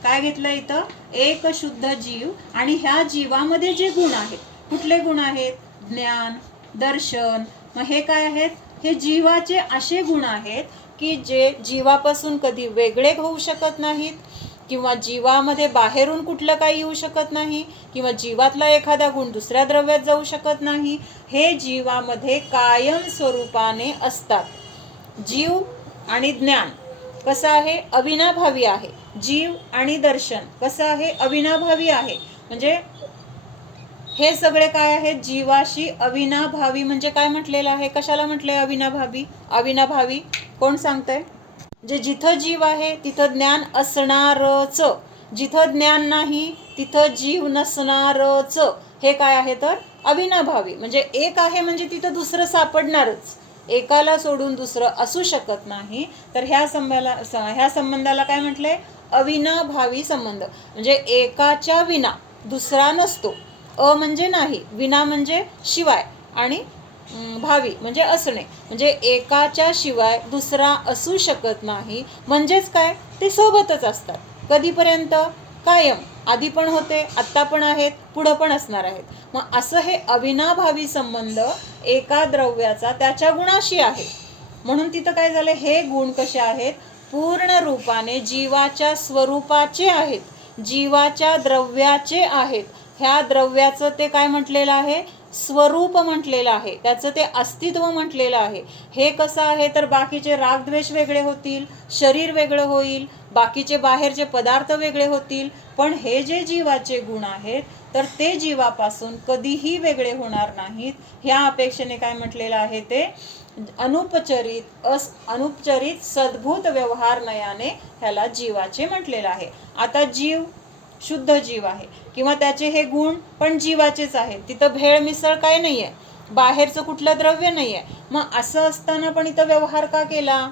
काय घेतलं, इथं एक शुद्ध जीव. आणि ह्या जीवामध्ये जे गुण आहेत, कुठले गुण आहेत, ज्ञान, दर्शन. मग हे काय आहेत, हे जीवाचे असे गुण आहेत की जे जीवापासून कधी वेगळे होऊ शकत नाहीत, किंवा जीवामध्ये बाहेरून कुठलं काही येऊ शकत नाही, किंवा जीवातला एखादा गुण दुसऱ्या द्रव्यात जाऊ शकत नाही. हे जीवामध्ये कायम स्वरूपाने असतात. जीव आणि ज्ञान कसं आहे, अविनाभावी आहे. जीव आणि दर्शन कसं आहे, अविनाभावी आहे. म्हणजे हे सगळे काय आहेत, जीवाशी अविनाभावी. म्हणजे काय म्हटलेलं आहे, कशाला म्हटलंय अविनाभावी, अविनाभावी कोण सांगतंय, जे जिथं जीव आहे तिथं ज्ञान असणारच, जिथं ज्ञान नाही तिथं जीव नसणारच. हे काय आहे, तर अविनाभावी. म्हणजे एक आहे म्हणजे तिथं दुसरं सापडणारच, एकाला सोडून दुसरं असू शकत नाही. तर ह्या संबंधाला काय म्हटलंय, अविनाभावी संबंध. म्हणजे एकाच्या विना दुसरा नसतो. अ म्हणजे नाही, विना म्हणजे शिवाय, आणि भावी म्हणजे असणे. म्हणजे एकाच्या शिवाय दुसरा असू शकत नाही. म्हणजेच काय, ते सोबतच असतात. कधीपर्यंत? कायम. आधी पण होते, आत्ता पण आहेत, पुढं पण असणार आहेत. मग असं हे अविनाभावी संबंध एका द्रव्याचा त्याच्या गुणाशी आहे. म्हणून तिथं काय झालं, हे गुण कसे आहेत? पूर्ण रूपाने जीवाच्या स्वरूपाचे आहेत, जीवाच्या द्रव्याचे आहेत. ह्या द्रव्याचं ते काय म्हटलेलं आहे? स्वरूप म्हटलेलं आहे, त्याचं ते अस्तित्व म्हटलेलं आहे. हे कसं आहे तर बाकीचे रागद्वेष वेगळे होतील, शरीर वेगळं होईल, बाकीचे बाहेरचे पदार्थ वेगळे होतील, पण हे जे जीवाचे गुण आहेत तर ते जीवापासून कधीही वेगळे होणार नाहीत. ह्या अपेक्षेने काय म्हटलेलं आहे ते अनुपचरित सद्भूत व्यवहार नयाने ह्याला जीवाचे म्हटलेलं आहे. आता जीव शुद्ध जीव आहे किंवा त्याचे हे गुण पण जीवाचेच आहेत, तिथं भेळ मिसळ काय नाहीये, बाहेरचं कुठलं द्रव्य नाहीये. मग असं असताना पण इथं व्यवहार का केला?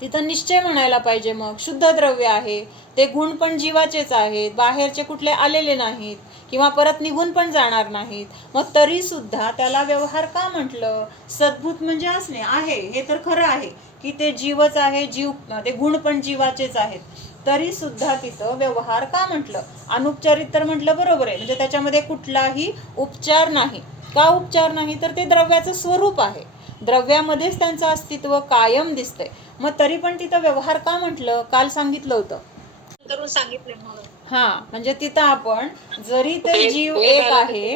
तिथं निश्चय म्हणायला पाहिजे. मग शुद्ध द्रव्य आहे, ते गुण पण जीवाचेच आहेत, बाहेरचे कुठले आलेले नाहीत किंवा परत निघून पण जाणार नाहीत. मग तरी सुद्धा त्याला व्यवहार का म्हटलं? सद्भूत म्हणजे असणे आहे, हे तर खरं आहे की ते जीवच आहे, जीव ते गुण पण जीवाचेच आहेत, तरी सुद्धा तिथं व्यवहार का म्हटलं? अनुपचारित तर म्हटलं बरोबर आहे, म्हणजे त्याच्यामध्ये कुठलाही उपचार नाही. का उपचार नाही? तर ते द्रव्याचं स्वरूप आहे, द्रव्यामध्येच त्यांचं अस्तित्व कायम दिसतंय. मग तरी पण तिथं व्यवहार का म्हटलं? काल सांगितलं होतं. करून सांगितले म्हणून. हा, म्हणजे तिथं आपण जरी ते जीव एक आहे,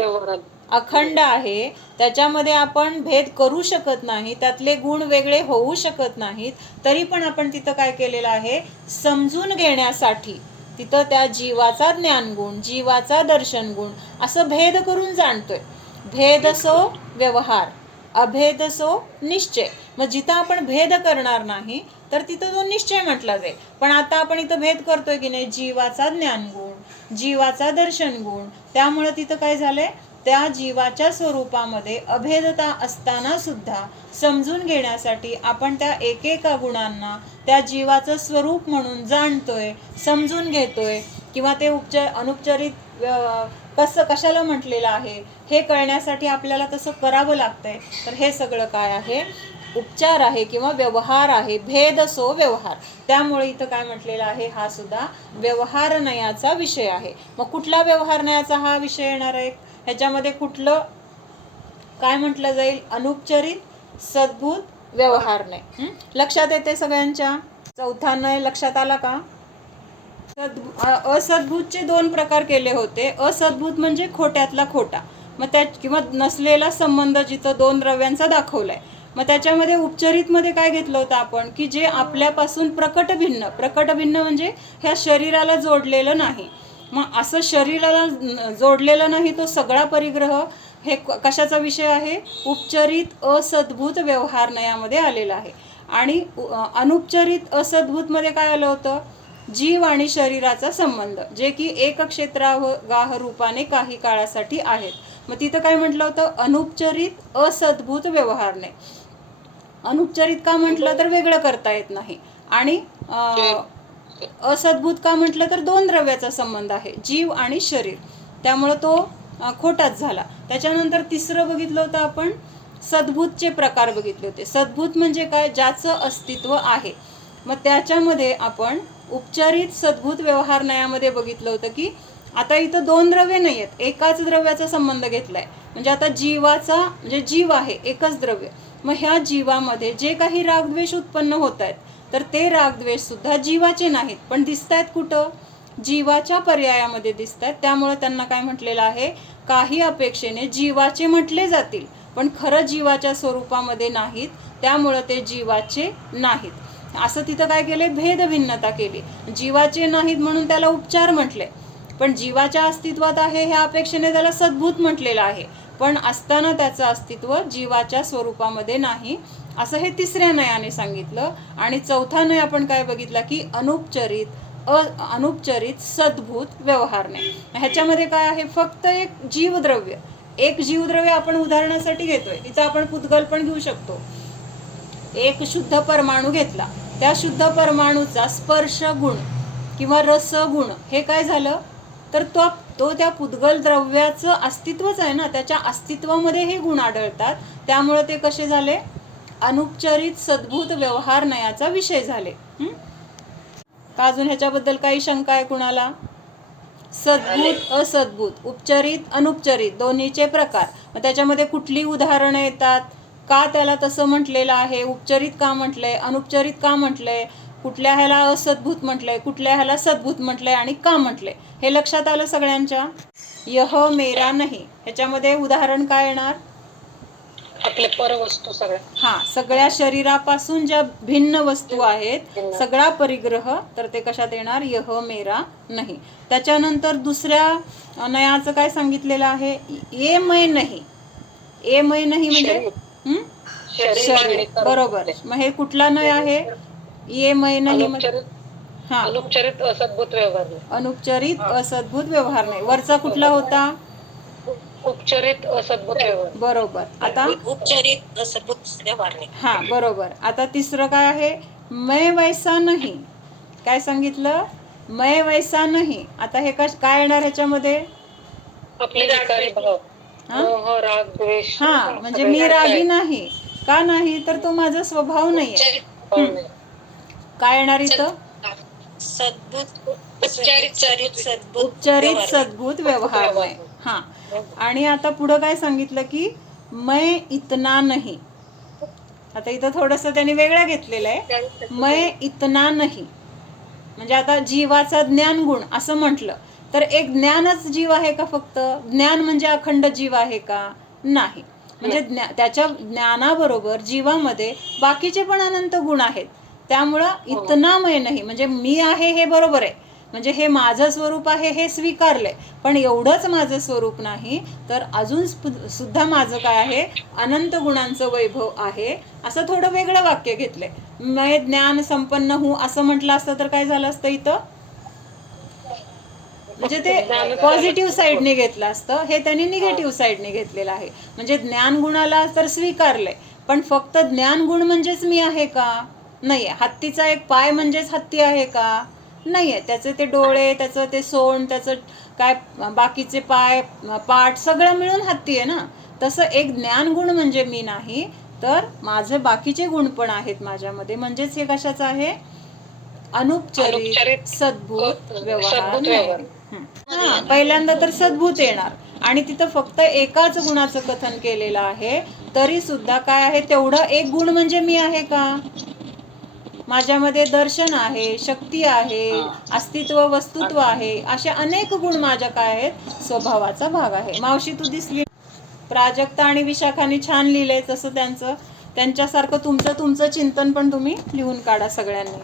अखंड आहे, त्याच्यामध्ये आपण भेद करू शकत नाही, त्यातले गुण वेगळे होऊ शकत नाहीत, तरी पण आपण तिथं काय केलेलं आहे? समजून घेण्यासाठी तिथं त्या जीवाचा ज्ञानगुण, जीवाचा दर्शन गुण असं भेद करून जाणतोय. भेद सो व्यवहार, अभेद सो निश्चय. मग जिथं आपण भेद करणार नाही तर तिथं तो निश्चय म्हटला जाईल. पण आता आपण इथं भेद करतोय की नाही? जीवाचा ज्ञानगुण, जीवाचा दर्शन गुण. त्यामुळे तिथं काय झालंय? त्या जीवाच्या स्वरूपामध्ये अभेदता असताना सुद्धा समजून घेण्यासाठी आपण त्या एकेका गुणांना त्या जीवाचं स्वरूप म्हणून जाणतोय, समजून घेतोय, किंवा ते अनुपचारित कसं कशाला म्हटलेलं आहे हे कळण्यासाठी आपल्याला तसं करावं लागतंय. तर हे सगळं काय आहे? उपचार आहे किंवा व्यवहार आहे. भेद सो व्यवहार. त्यामुळे इथं काय म्हटलेलं आहे? हा सुद्धा व्यवहार नयाचा विषय आहे. मग कुठला व्यवहार नयाचा हा विषय येणार आहे? ह्याच्यामध्ये कुठलं काय म्हटलं जाईल? अनुपचरित सद्भूत व्यवहार नय. लक्षात येते सगळ्यांच्या? चौथा नय लक्षात आला का? असद्भूतचे दोन प्रकार केले होते. असद्भूत म्हणजे खोट्यातला खोटा, मग त्या किंवा नसलेला संबंध जिथं दोन द्रव्यांचा दाखवलाय. मग त्याच्यामध्ये उपचरितमध्ये काय घेतलं होतं आपण? की जे आपल्यापासून प्रकट भिन्न म्हणजे ह्या शरीराला जोडलेलं नाही. मग असं शरीराला जोडलेलं नाही तो सगळा परिग्रह हे कशाचा विषय आहे? उपचरित असद्भूत व्यवहार नयामध्ये आलेला आहे. आणि अनुपचरित असद्भूतमध्ये काय आलं होतं? जीव आणि शरीराचा संबंध, जे की एक क्षेत्रागाह रूपाने काही काळासाठी आहेत. मग तिथं काय म्हटलं होतं? अनुपचरित असद्भूत व्यवहारने. अनुपचरित का म्हटलं तर वेगळं करता येत नाही, आणि असद्भूत का म्हटलं तर दोन द्रव्याचा संबंध आहे, जीव आणि शरीर, त्यामुळं तो खोटाच झाला. त्याच्यानंतर तिसरं बघितलं होतं आपण, सद्भूतचे प्रकार बघितले होते. सद्भूत म्हणजे काय? ज्याचं अस्तित्व आहे. मग त्याच्यामध्ये आपण उपचारित सद्भूत व्यवहार नयामध्ये बघितलं होतं की आता इथं दोन द्रव्य नाही आहेत, एकाच द्रव्याचा संबंध घेतलाय. म्हणजे आता जीवाचा म्हणजे जीव आहे, एकच द्रव्य. मग ह्या जीवामध्ये जे काही रागद्वेष उत्पन्न होत आहेत तर ते रागद्वेष सुद्धा जीवाचे नाहीत, पण दिसत आहेत कुठं? जीवाच्या पर्यायामध्ये दिसत आहेत. त्यामुळे त्यांना काय म्हटलेलं आहे? काही अपेक्षेने जीवाचे म्हटले जातील, पण खरं जीवाच्या स्वरूपामध्ये नाहीत, त्यामुळं ते जीवाचे नाहीत. असं तिथं काय केले? भेद भिन्नता केली. जीवाचे नाहीत म्हणून त्याला उपचार म्हटले, पण जीवाच्या अस्तित्वात आहे ह्या अपेक्षेने त्याला सद्भूत म्हटलेलं आहे, पण असताना त्याचं अस्तित्व जीवाच्या स्वरूपामध्ये नाही, असं हे तिसऱ्या नयाने सांगितलं. आणि चौथा नय आपण काय बघितला की अनुपचरित सद्भूत व्यवहारने. ह्याच्यामध्ये काय आहे? फक्त एक जीवद्रव्य आपण उदाहरणासाठी घेतोय, तिथं आपण पुद्गल पण घेऊ शकतो. एक शुद्ध परमाणू घेतला, त्या शुद्ध परमाणूचा स्पर्श गुण किंवा रस गुण हे काय झालं तर तो त्या पुद्गल द्रव्याचं अस्तित्वच आहे ना, त्याच्या अस्तित्वामध्ये हे गुण आढळतात. त्यामुळे ते कसे झाले? अनुपचरित सद्भूत व्यवहार नयाचा विषय झाले. का अजून ह्याच्याबद्दल काही शंका आहे कुणाला? सद्भूत असद्भूत, उपचारित अनुपचारित दोन्हीचे प्रकार. मग त्याच्यामध्ये कुठली उदाहरणं येतात, का त्याला तसं म्हटलेलं आहे, उपचारित का म्हटलंय, अनुपचारित का म्हटलंय, कुठल्या ह्याला असद्भूत म्हटलंय, कुठल्या ह्याला सद्भूत म्हटलंय आणि का म्हटलंय, हे लक्षात आलं सगळ्यांच्या? यह मेरा नाही ह्याच्यामध्ये उदाहरण काय येणार? आपले परवस्तू सगळ्या. हा, सगळ्या शरीरापासून ज्या भिन्न वस्तू आहेत, सगळा परिग्रह, तर ते कशात येणार? यह मेरा नाही. त्याच्यानंतर दुसऱ्या नयाचं काय सांगितलेलं आहे? ये मै नाही. ये मै नाही म्हणजे शरीर, बरोबर. मग हे कुठला नय आहे? ये मै नाही. हा, अनुपचारित असद्भूत व्यवहार नाही. अनुपचारित असद्भूत व्यवहार नाही. वरचा कुठला होता? उपचारित असद्भूत व्यवहार. बरोबर. आता उपचारित असद्भूत व्यवहार नाही. हा, बरोबर. आता तिसरं काय आहे? मैं वैसा नाही. काय सांगितलं? मैं वैसा नाही. आता हे काय येणार ह्याच्यामध्ये? आपले विकारी भाव, मोह, राग, द्वेष. हा, म्हणजे मी रागी नाही. का नाही? तर तो माझा स्वभाव नाहीये. काय येणार इथं? उपचारित सद्भूत व्यवहार नाही. हा, आणि आता पुढं काय सांगितलं की मैं इतना नाही. आता इथं थोडंसं त्यांनी वेगळं घेतलेलं आहे. मैं इतना नाही म्हणजे आता जीवाचा ज्ञान गुण असं म्हटलं तर एक ज्ञानच जीव आहे का? फक्त ज्ञान म्हणजे अखंड जीव आहे का? नाही. म्हणजे त्याच्या ज्ञानाबरोबर जीवामध्ये बाकीचे पण अनंत गुण आहेत. त्यामुळं इतनामय नाही म्हणजे मी आहे हे बरोबर आहे, म्हणजे हे माझं स्वरूप आहे हे स्वीकारलंय, पण एवढंच माझं स्वरूप नाही, तर अजून सुद्धा माझं काय आहे? अनंत गुणांचं वैभव आहे. असं थोडं वेगळं वाक्य घेतलंय. मैं ज्ञान संपन्न हूं असं म्हटलं असतं तर काय झालं असतं इथं? म्हणजे ते पॉझिटिव्ह साईडने घेतलं असतं. हे त्यांनी निगेटिव्ह साईडने घेतलेलं आहे. म्हणजे ज्ञान गुणाला तर स्वीकारलंय, पण फक्त ज्ञान गुण म्हणजेच मी आहे का? नाहीये. हत्तीचा एक पाय म्हणजेच हत्ती आहे का? नाहीये. त्याचे ते डोळे, त्याचं ते सोंड, त्याचं काय बाकीचे पाय, पाठ सगळं मिळून हत्ती आहे ना. तसं एक ज्ञान गुण म्हणजे मी नाही, तर माझे बाकीचे गुण पण आहेत माझ्यामध्ये. म्हणजेच हे कशाचं आहे? अनुपचारित सद्भूत व्यवहार. हा, पहिल्यांदा तर सद्भूत येणार आणि तिथं फक्त एकाच गुणाचं कथन केलेलं आहे, तरी सुद्धा काय आहे? तेवढं एक गुण म्हणजे मी आहे का? माझ्यामध्ये दर्शन आहे, शक्ती आहे, अस्तित्व, वस्तुत्व आहे, अशा अनेक गुण माझ्या काय आहेत? स्वभावाचा भाग आहे. मावशी तू दिसली. प्राजक्ता आणि विशाखाने छान लिहिलंय. तसं त्यांच्यासारखं तुमचं चिंतन पण तुम्ही लिहून काढा सगळ्यांनी.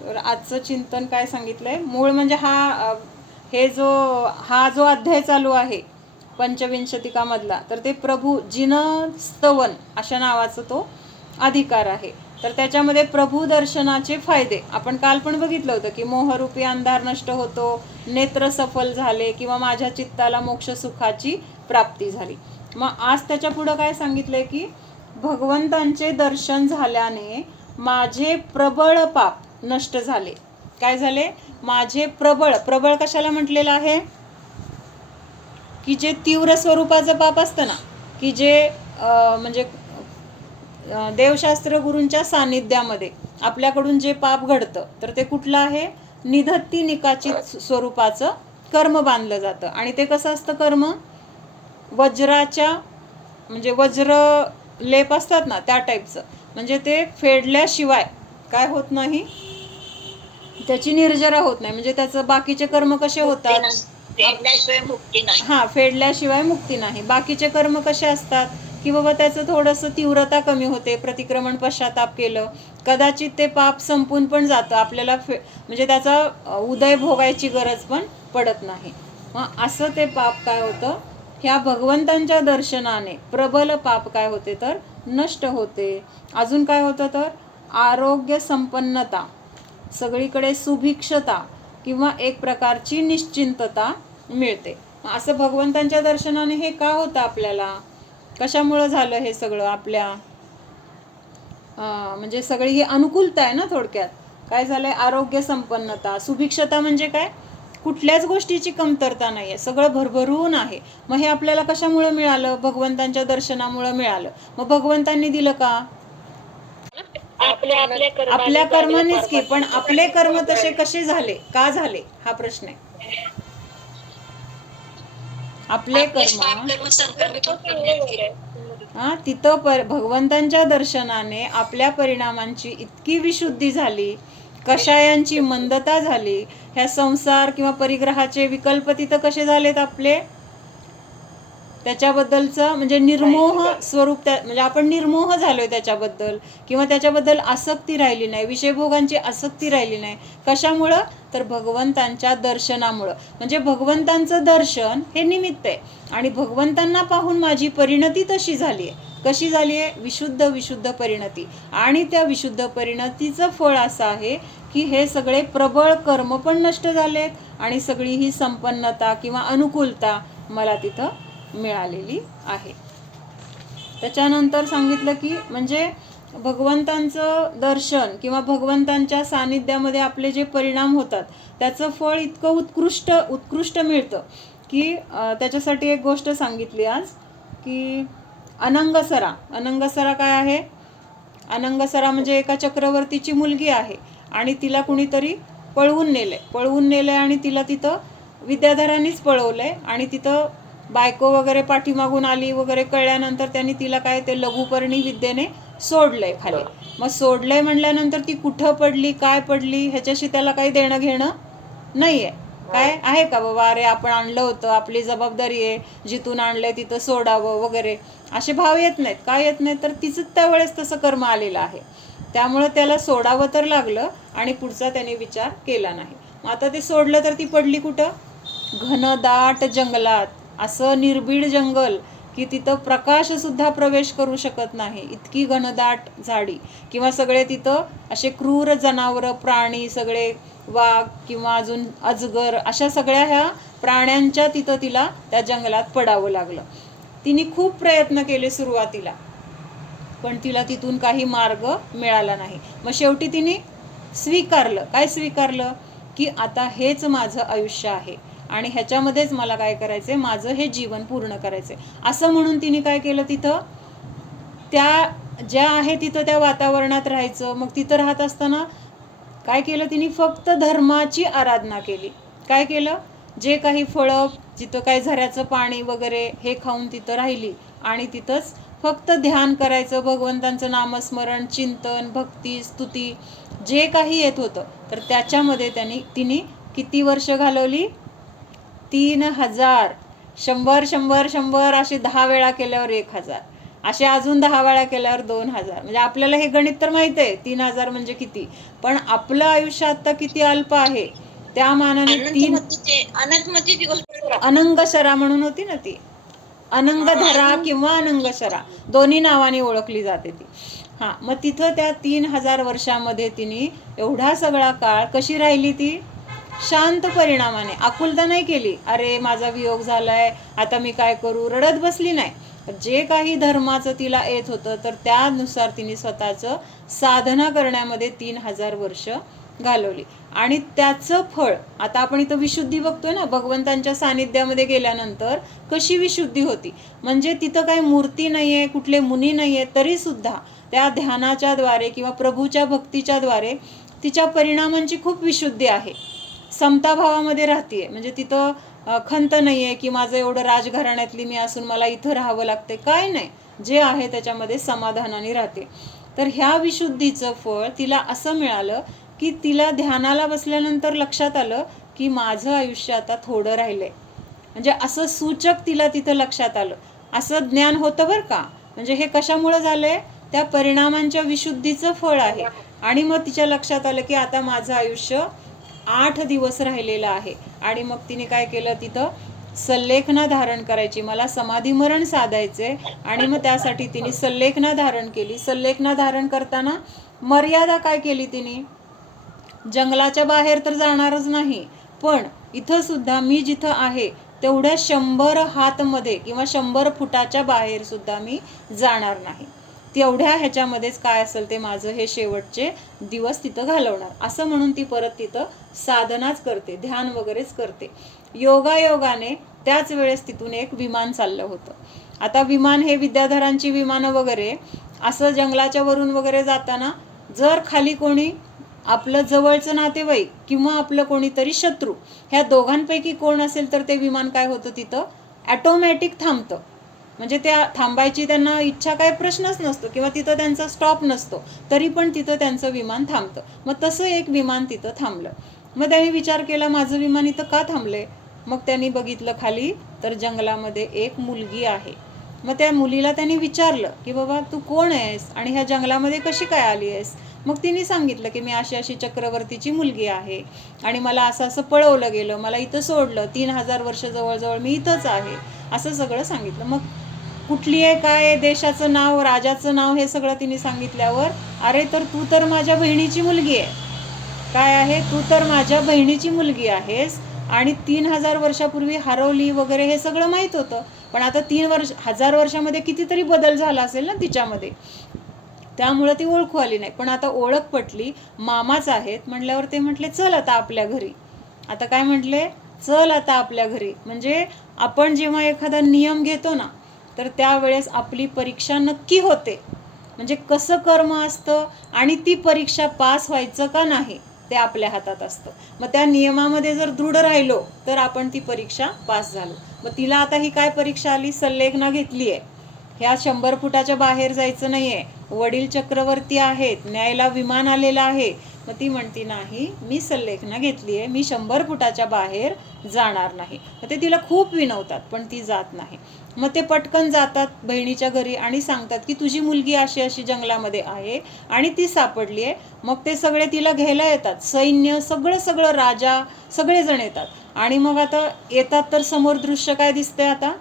तर आजचं चिंतन काय सांगितलंय? मूळ म्हणजे हा जो अध्याय चालू आहे पंचविंशतिकामधला, तर ते प्रभू जिनस्तवन अशा नावाचा तो अधिकार आहे. तर त्याच्यामध्ये प्रभू दर्शनाचे फायदे आपण काल पण बघितलं होतं की मोहरूपी अंधार नष्ट होतो, नेत्र सफल झाले, किंवा माझ्या चित्ताला मोक्ष सुखाची प्राप्ती झाली. मग आज त्याच्या पुढं काय सांगितलंय की भगवंतांचे दर्शन झाल्याने माझे प्रबळ पाप नष्ट झाले. काय झाले? माझे प्रबळ कशाला म्हटलेलं आहे? की जे तीव्र स्वरूपाचं पाप असतं ना, की जे म्हणजे देवशास्त्र गुरूंच्या सानिध्यामध्ये आपल्याकडून जे पाप घडतं, तर ते कुठलं आहे? निधत्ती निकाचित स्वरूपाचं कर्म बांधलं जातं. आणि ते कसं असतं कर्म? वज्राच्या म्हणजे वज्र लेप असतात ना, त्या टाईपचं. म्हणजे ते फेडल्याशिवाय काय होत नाही? त्याची निर्जरा होत नाही. म्हणजे त्याचं बाकीचे कर्म कसे होतात? हा, फेडल्याशिवाय मुक्ती नाही. बाकीचे कर्म कसे असतात? की बाबा त्याचं थोडंसं तीव्रता कमी होते, प्रतिक्रमण पश्चाताप केलं, कदाचित ते पाप संपून पण जातं, आपल्याला म्हणजे त्याचा उदय भोगायची गरज पण पडत नाही. मग असं ते पाप काय होतं? ह्या भगवंतांच्या दर्शनाने प्रबल पाप काय होते? तर नष्ट होते. अजून काय होतं? तर आरोग्य संपन्नता, सगळीकडे सुभिक्षता किंवा एक प्रकारची निश्चिंतता मिळते. असं भगवंतांच्या दर्शनाने हे का होतं आपल्याला? कशामुळं झालं हे सगळं? आपल्या म्हणजे सगळी ही अनुकूलता आहे ना. थोडक्यात काय झालंय? आरोग्य संपन्नता, सुभिक्षता म्हणजे काय? कुठल्याच गोष्टीची कमतरता नाही आहे, सगळं भरभरून आहे. मग हे आपल्याला कशामुळं मिळालं? भगवंतांच्या दर्शनामुळं मिळालं. मग भगवंतांनी दिलं का? आपल्या कर्मानेच की, पण आपले कर्म तसे कसे झाले, का झाले, हा प्रश्न आहे. आपले कर्म तिथं भगवंतांच्या दर्शनाने आपल्या परिणामांची इतकी विशुद्धी झाली, कषायांची मंदता झाली, ह्या संसार किंवा परिग्रहाचे विकल्प तिथं कसे झालेत आपले, त्याच्याबद्दलचं म्हणजे निर्मोह स्वरूप, म्हणजे आपण निर्मोह झालोय त्याच्याबद्दल, किंवा त्याच्याबद्दल आसक्ती राहिली नाही, विषयभोगांची आसक्ती राहिली नाही. कशामुळं, तर भगवंतांच्या दर्शनामुळं. म्हणजे भगवंतांचं दर्शन हे निमित्त आहे, आणि भगवंतांना पाहून माझी परिणती तशी झाली आहे. कशी झाली आहे, विशुद्ध परिणती. आणि त्या विशुद्ध परिणतीचं फळ असं आहे की हे सगळे प्रबळ कर्म पण नष्ट झालेत, आणि सगळी ही संपन्नता किंवा अनुकूलता मला तिथं मिळालेली आहे. त्याच्यानंतर सांगितलं की म्हणजे भगवंतांचं दर्शन किंवा भगवंतांच्या सानिध्यामध्ये आपले जे परिणाम होतात त्याचं फळ इतकं उत्कृष्ट मिळतं की त्याच्यासाठी एक गोष्ट सांगितली आज की अनंगसरा काय आहे. अनंगसरा म्हणजे एका चक्रवर्तीची मुलगी आहे, आणि तिला कुणीतरी पळवून नेलंय आणि तिला तिथं विद्याधरांनीच पळवलंय, आणि तिथं बायको वगैरे पाठीमागून आली वगैरे कळल्यानंतर त्यांनी तिला काय ते लघुपर्णी विद्येने सोडलंय खाली. मग सोडलंय म्हणल्यानंतर ती कुठं पडली, काय पडली, ह्याच्याशी त्याला काही देणं घेणं नाहीये. काय आहे का बाबा, अरे आपण आणलं होतं, आपली जबाबदारी आहे, जिथून आणलंय तिथं सोडावं वगैरे, असे भाव येत नाहीत. काय येत नाहीत, तर तिचं त्यावेळेस तसं कर्म आलेलं आहे, त्यामुळं त्याला सोडावं तर लागलं, आणि पुढचा त्याने विचार केला नाही. मग आता ते सोडलं तर ती पडली कुठं, घनदाट जंगलात. असं निर्भीड जंगल की तिथं प्रकाश सुद्धा प्रवेश करू शकत नाही, इतकी घनदाट झाडी, किंवा सगळे तिथं असे क्रूर जनावरं, प्राणी, सगळे वाघ किंवा अजून अजगर, अशा सगळ्या ह्या प्राण्यांच्या तिथं तिला त्या जंगलात पडावं लागलं. तिने खूप प्रयत्न केले सुरुवातीला, पण तिला तिथून काही मार्ग मिळाला नाही. मग शेवटी तिने स्वीकारलं की आता हेच माझं आयुष्य आहे, आणि ह्याच्यामध्येच मला काय करायचंय, माझं हे जीवन पूर्ण करायचंय, असं म्हणून तिने काय केलं, तिथं त्या ज्या आहे तिथं त्या वातावरणात राहायचं. मग तिथं राहत असताना काय केलं तिने, फक्त धर्माची आराधना केली. काय केलं, जे काही फळं, जिथं काय झऱ्याचं पाणी वगैरे हे खाऊन तिथं राहिली, आणि तिथंच फक्त ध्यान करायचं, भगवंतांचं नामस्मरण, चिंतन, भक्ती, स्तुती जे काही येत होतं, तर त्याच्यामध्ये तिने किती वर्ष घालवली, 3000. 100 असे 10 वेळा केल्यावर 1000, असे अजून 10 वेळा केल्यावर 2000. म्हणजे आपल्याला हे गणित तर माहित आहे 3000 म्हणजे किती, पण आपलं आयुष्य आता किती अल्प आहे, त्या मानाने अनंगशरा म्हणून होती ना ती, अनंगधरा किंवा अनंगशरा दोन्ही नावाने ओळखली जाते ती. मग तिथं त्या 3000 वर्षामध्ये तिने एवढा सगळा काळ कशी राहिली, ती शांत परिणामाने, आकुलता नाही केली, अरे माझा वियोग झालाय आता मी काय करू, रडत बसली नाही. जे काही धर्माचं तिला येत होतं तर त्यानुसार तिने स्वतःचं साधना करण्यामध्ये 3000 वर्ष घालवली, आणि त्याचं फळ आता आपण इथं विशुद्धी बघतोय ना, भगवंतांच्या सानिध्यामध्ये गेल्यानंतर कशी विशुद्धी होती. म्हणजे तिथं काही मूर्ती नाहीये, कुठले मुनी नाहीये, तरी सुद्धा त्या ध्यानाच्या द्वारे किंवा प्रभूच्या भक्तीच्या द्वारे तिच्या परिणामांची खूप विशुद्धी आहे, समताभावामध्ये राहतीये. म्हणजे तिथं खंत नाहीये की माझं एवढं राजघराण्यातली मी असून मला इथं राहावं लागते, काय नाही, जे आहे त्याच्यामध्ये समाधानाने राहते. तर ह्या विशुद्धीचं फळ तिला असं मिळालं की तिला ध्यानाला बसल्यानंतर लक्षात आलं की माझं आयुष्य आता थोडं राहिलंय. म्हणजे असं सूचक तिला तिथं लक्षात आलं, असं ज्ञान होतं बरं का. म्हणजे हे कशामुळं झालंय, त्या परिणामांच्या विशुद्धीचं फळ आहे. आणि मग तिच्या लक्षात आलं की आता माझं आयुष्य 8 दिवस राहिलेलं आहे. आणि मग तिने काय केलं, तिथं सल्लेखना धारण करायची, मला समाधिमरण साधायचे, आणि मग त्यासाठी तिने सल्लेखना धारण केली. सल्लेखना धारण करताना मर्यादा काय केली तिने, जंगलाच्या बाहेर तर जाणारच नाही, पण इथं सुद्धा मी जिथं आहे तेवढ्या 100 हातमध्ये किंवा 100 फुटाच्या बाहेर सुद्धा मी जाणार नाही. तेवढ्या ह्याच्यामध्येच काय असेल ते माझं हे शेवटचे दिवस तिथं घालवणार, असं म्हणून ती परत तिथं साधनाच करते, ध्यान वगैरेच करते. योगायोगाने त्याच वेळेस तिथून एक विमान चाललं होतं. आता विमान हे विद्याधरांची विमानं वगैरे असं जंगलाच्या वरून वगैरे जाताना जर खाली कोणी आपलं जवळचं नातेवाईक किंवा आपलं कोणीतरी शत्रू ह्या दोघांपैकी कोण असेल तर ते विमान काय होतं तिथं ॲटोमॅटिक थांबतं. म्हणजे त्या थांबायची त्यांना इच्छा काय प्रश्नच नसतो किंवा तिथं त्यांचा स्टॉप नसतो, तरी पण तिथं त्यांचं विमान थांबतं. मग तसं एक विमान तिथं थांबलं. मग त्यांनी विचार केला माझं विमान इथं का थांबले. मग त्यांनी बघितलं खाली तर जंगलामध्ये एक मुलगी आहे. मग त्या मुलीला त्यांनी विचारलं की बाबा तू कोण आहेस आणि ह्या जंगलामध्ये कशी काय आली आहेस. मग तिने सांगितलं की मी अशी अशी चक्रवर्तीची मुलगी आहे आणि मला असं असं पळवलं गेलं, मला इथं सोडलं, 3000 वर्ष जवळजवळ मी इथंच आहे, असं सगळं सांगितलं. मग कुठली आहे काय आहे, देशाचं नाव, राजाचं नाव, हे सगळं तिने सांगितल्यावर अरे तर तू तर माझ्या बहिणीची मुलगी आहे. काय आहे, तू तर माझ्या बहिणीची मुलगी आहेस आणि 3000 वर्षापूर्वी हरवली वगैरे हे सगळं माहीत होतं. पण आता 1000 वर्षामध्ये कितीतरी बदल झाला असेल ना तिच्यामध्ये, त्यामुळं ती ओळखू आली नाही. पण आता ओळख पटली, मामाच आहेत म्हटल्यावर ते म्हटले चल आता आपल्या घरी. आता काय म्हटले, चल आता आपल्या घरी. म्हणजे आपण जेव्हा एखादा नियम घेतो ना तर त्यावेळेस आपली परीक्षा नक्की होते. म्हणजे कसं कर्म असतं आणि ती परीक्षा पास व्हायचं का नाही ते आपल्या हातात असतं. मग त्या नियमामध्ये जर दृढ राहिलो तर आपण ती परीक्षा पास झालो. मग तिला आता ही काय परीक्षा आली, सल्लेखना घेतली आहे. ह्या 100 फुटाच्या बाहेर जायचं नाही आहे, वडील चक्रवर्ती आहेत, न्यायला विमान आलेलं आहे. मग ती म्हणती नाही मी सल्लेखना घेतली आहे, मी 100 फुटाच्या बाहेर जाणार नाही. मग ते तिला खूप विनवतात पण ती जात नाही. मग ते पटकन जातात बहिणीच्या घरी आणि सांगतात की तुझी मुलगी अशी अशी जंगलामध्ये आहे आणि ती सापडली आहे. मग ते सगळे तिला घ्यायला येतात, सैन्य सगळं सगळं, राजा सगळेजण येतात. आणि मग आता येतात तर समोर दृश्य काय दिसतंय, आता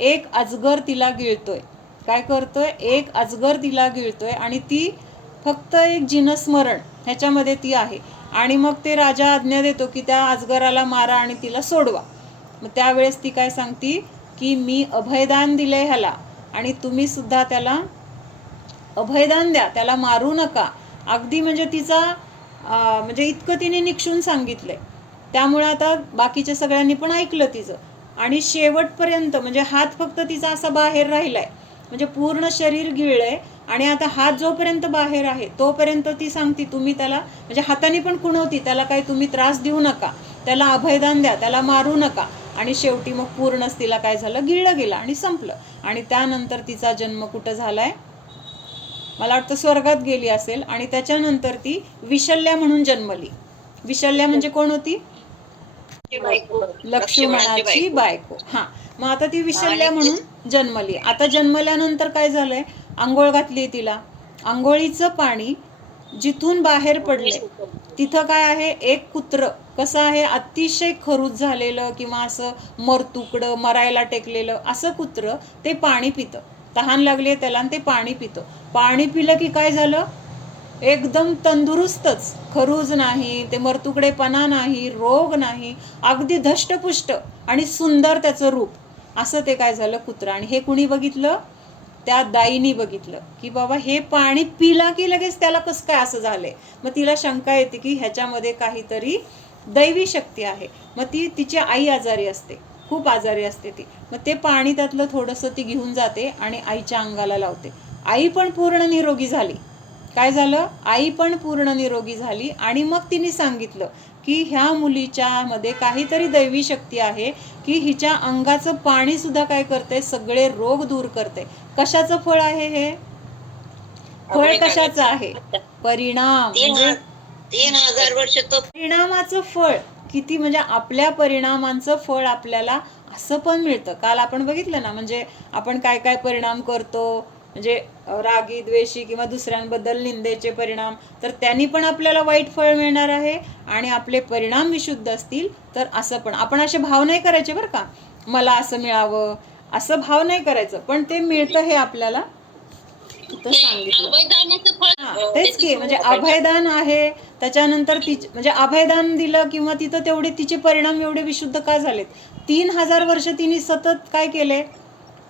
एक अजगर तिला गिळतोय. काय करतोय, एक अजगर तिला गिळतोय आणि ती फक्त एक जिनस्मरण ह्याच्यामध्ये ती आहे. आणि मग ते राजा आज्ञा देतो की त्या अजगराला मारा आणि तिला सोडवा. मग त्यावेळेस ती काय सांगती की मी अभयदान दिले ह्याला आणि तुम्ही सुद्धा त्याला अभयदान द्या, त्याला मारू नका. अगदी म्हणजे तिचा म्हणजे इतकं तिने निक्षून सांगितलंय. त्यामुळे आता बाकीच्या सगळ्यांनी पण ऐकलं तिचं. आणि शेवटपर्यंत म्हणजे हात फक्त तिचा असा बाहेर राहिलाय, म्हणजे पूर्ण शरीर गिळलंय आणि आता हात जोपर्यंत बाहेर आहे तोपर्यंत ती सांगती तुम्ही त्याला, म्हणजे हाताने पण खुणवती, त्याला काही तुम्ही त्रास देऊ नका, त्याला अभयदान द्या, त्याला मारू नका. आणि शेवटी मग पूर्णच तिला काय झालं, गिळलं गेलं आणि संपलं. आणि त्यानंतर तिचा जन्म कुठं झालाय, मला वाटतं स्वर्गात गेली असेल. आणि त्याच्यानंतर ती विशल्या म्हणून जन्मली. विशल्या म्हणजे कोण होती, लक्ष्मणाची बायको. हा, मग आता ती विशल्या म्हणून जन्मली. आता जन्मल्यानंतर काय झालंय, आंघोळ घातली तिला. आंघोळीचं पाणी जिथून बाहेर पडले तिथं काय आहे, एक कुत्र कसं आहे, अतिशय खरूज झालेलं किंवा असं मरतुकडं मरायला टेकलेलं असं कुत्र ते पाणी पितं. तहान लागली त्याला आणि ते पाणी पितं. पाणी पिलं की काय झालं, एकदम तंदुरुस्तच, खरूज नाही, ते मरतुकडेपणा नाही, रोग नाही, अगदी धष्टपुष्ट आणि सुंदर त्याचं रूप असं ते काय झालं कुत्रं. आणि हे कुणी बघितलं, त्या दाईनी बघितलं की बाबा हे पाणी पिला की लगेच त्याला कसं काय असं झालंय. मग तिला शंका येते की ह्याच्यामध्ये काहीतरी दैवी शक्ती आहे. मग ती तिची आई आजारी असते, खूप आजारी असते ती. मग ते पाणी त्यातलं थोडंसं ती घेऊन जाते आणि आईच्या अंगाला लावते. आई पण पूर्ण निरोगी झाली. काय झालं, आई पण पूर्ण निरोगी झाली. आणि मग तिने सांगितलं की ह्या मुलीच्या मध्ये काहीतरी दैवी शक्ती आहे की हिच्या अंगाचं पाणी सुद्धा काय करते, सगळे रोग दूर करते. कशाचं फळ आहे हे, फळ कशाचं आहे, परिणाम. म्हणजे 3000 वर्ष तो परिणामाचं फळ किती, म्हणजे आपल्या परिणामांचं फळ आपल्याला असं पण मिळतं. काल आपण बघितलं ना, म्हणजे आपण काय काय परिणाम करतो, म्हणजे रागी द्वेषी किंवा दुसऱ्यांबद्दल निंदेचे परिणाम, तर त्यांनी पण आपल्याला वाईट फळ मिळणार आहे. आणि आपले परिणाम विशुद्ध असतील तर असं पण, आपण असे भाव नाही करायचे बरं का, मला असं मिळावं असं भाव नाही करायचं, पण ते मिळतं हे आपल्याला इथं सांगितलं. तेच की, म्हणजे अभयदान आहे. त्याच्यानंतर म्हणजे अभयदान दिलं किंवा तिथं तेवढे तिचे परिणाम एवढे विशुद्ध का झालेत, 3000 वर्ष तिने सतत काय केले,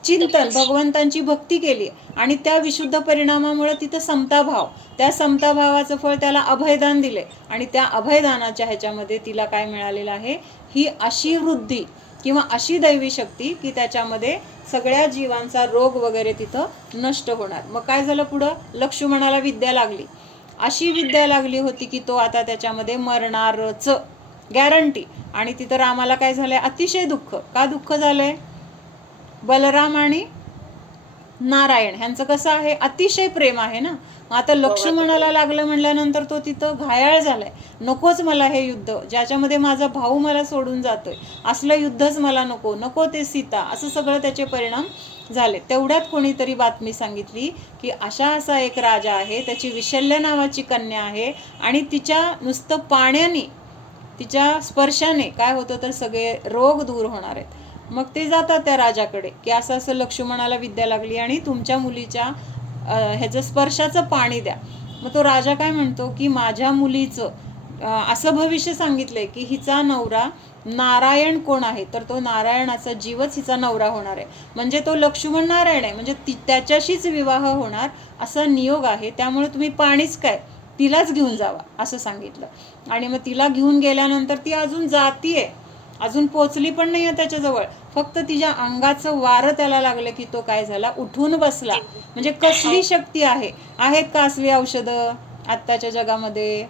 चिंतन, भगवंतांची भक्ती केली आणि त्या विशुद्ध परिणामामुळे तिथं समताभाव, त्या समताभावाचं फळ त्याला अभयदान दिले. आणि त्या अभयदानाच्या ह्याच्यामध्ये तिला काय मिळालेलं आहे, ही अशी वृद्धी किंवा अशी दैवी शक्ती की त्याच्यामध्ये सगळ्या जीवांचा रोग वगैरे तिथं नष्ट होणार. मग काय झालं पुढं, लक्ष्मणाला विद्या लागली. अशी विद्या लागली होती की तो आता त्याच्यामध्ये मरणारच, गॅरंटी. आणि तिथं रामाला काय झालंय, अतिशय दुःख. का दुःख झालंय? बलराम आणि नारायण ह्यांचं कसं आहे, अतिशय प्रेम आहे ना. आता लक्ष्मणाला लागलं म्हणल्यानंतर तो तिथं घायाळ झालाय. नकोच मला हे युद्ध, ज्याच्यामध्ये माझा भाऊ मला सोडून जातोय, असलं युद्धच मला नको, नको ते सीता, असं सगळं त्याचे परिणाम झाले. तेवढ्यात कोणीतरी बातमी सांगितली की असा एक राजा आहे, त्याची विशल्य नावाची कन्या आहे, आणि तिच्या नुसतं पाण्याने, तिच्या स्पर्शाने काय होतं तर सगळे रोग दूर होणार आहेत. मग ते जातात त्या राजाकडे की असं लक्ष्मणाला विद्या लागली आणि तुमच्या मुलीच्या ह्याचं स्पर्शाचं पाणी द्या. मग तो राजा काय म्हणतो की माझ्या मुलीचं असं भविष्य सांगितलंय की हिचा नवरा नारायण कोण आहे, तर तो नारायणाचा जीवच हिचा नवरा होणार आहे. म्हणजे तो लक्ष्मण नारायण आहे, म्हणजे त्याच्याशीच विवाह होणार असा नियोग आहे. त्यामुळे तुम्ही पाणीच काय, तिलाच घेऊन जावा असं सांगितलं. आणि मग तिला घेऊन गेल्यानंतर ती अजून जातीये, अजून पोचली पण नाही आहे त्याच्याजवळ. फक्त तिच्या अंगाचं वारं त्याला लागलं की तो काय झाला, उठून बसला. म्हणजे कसली शक्ती आहे. आहेत का असली औषधं आत्ताच्या जगामध्ये?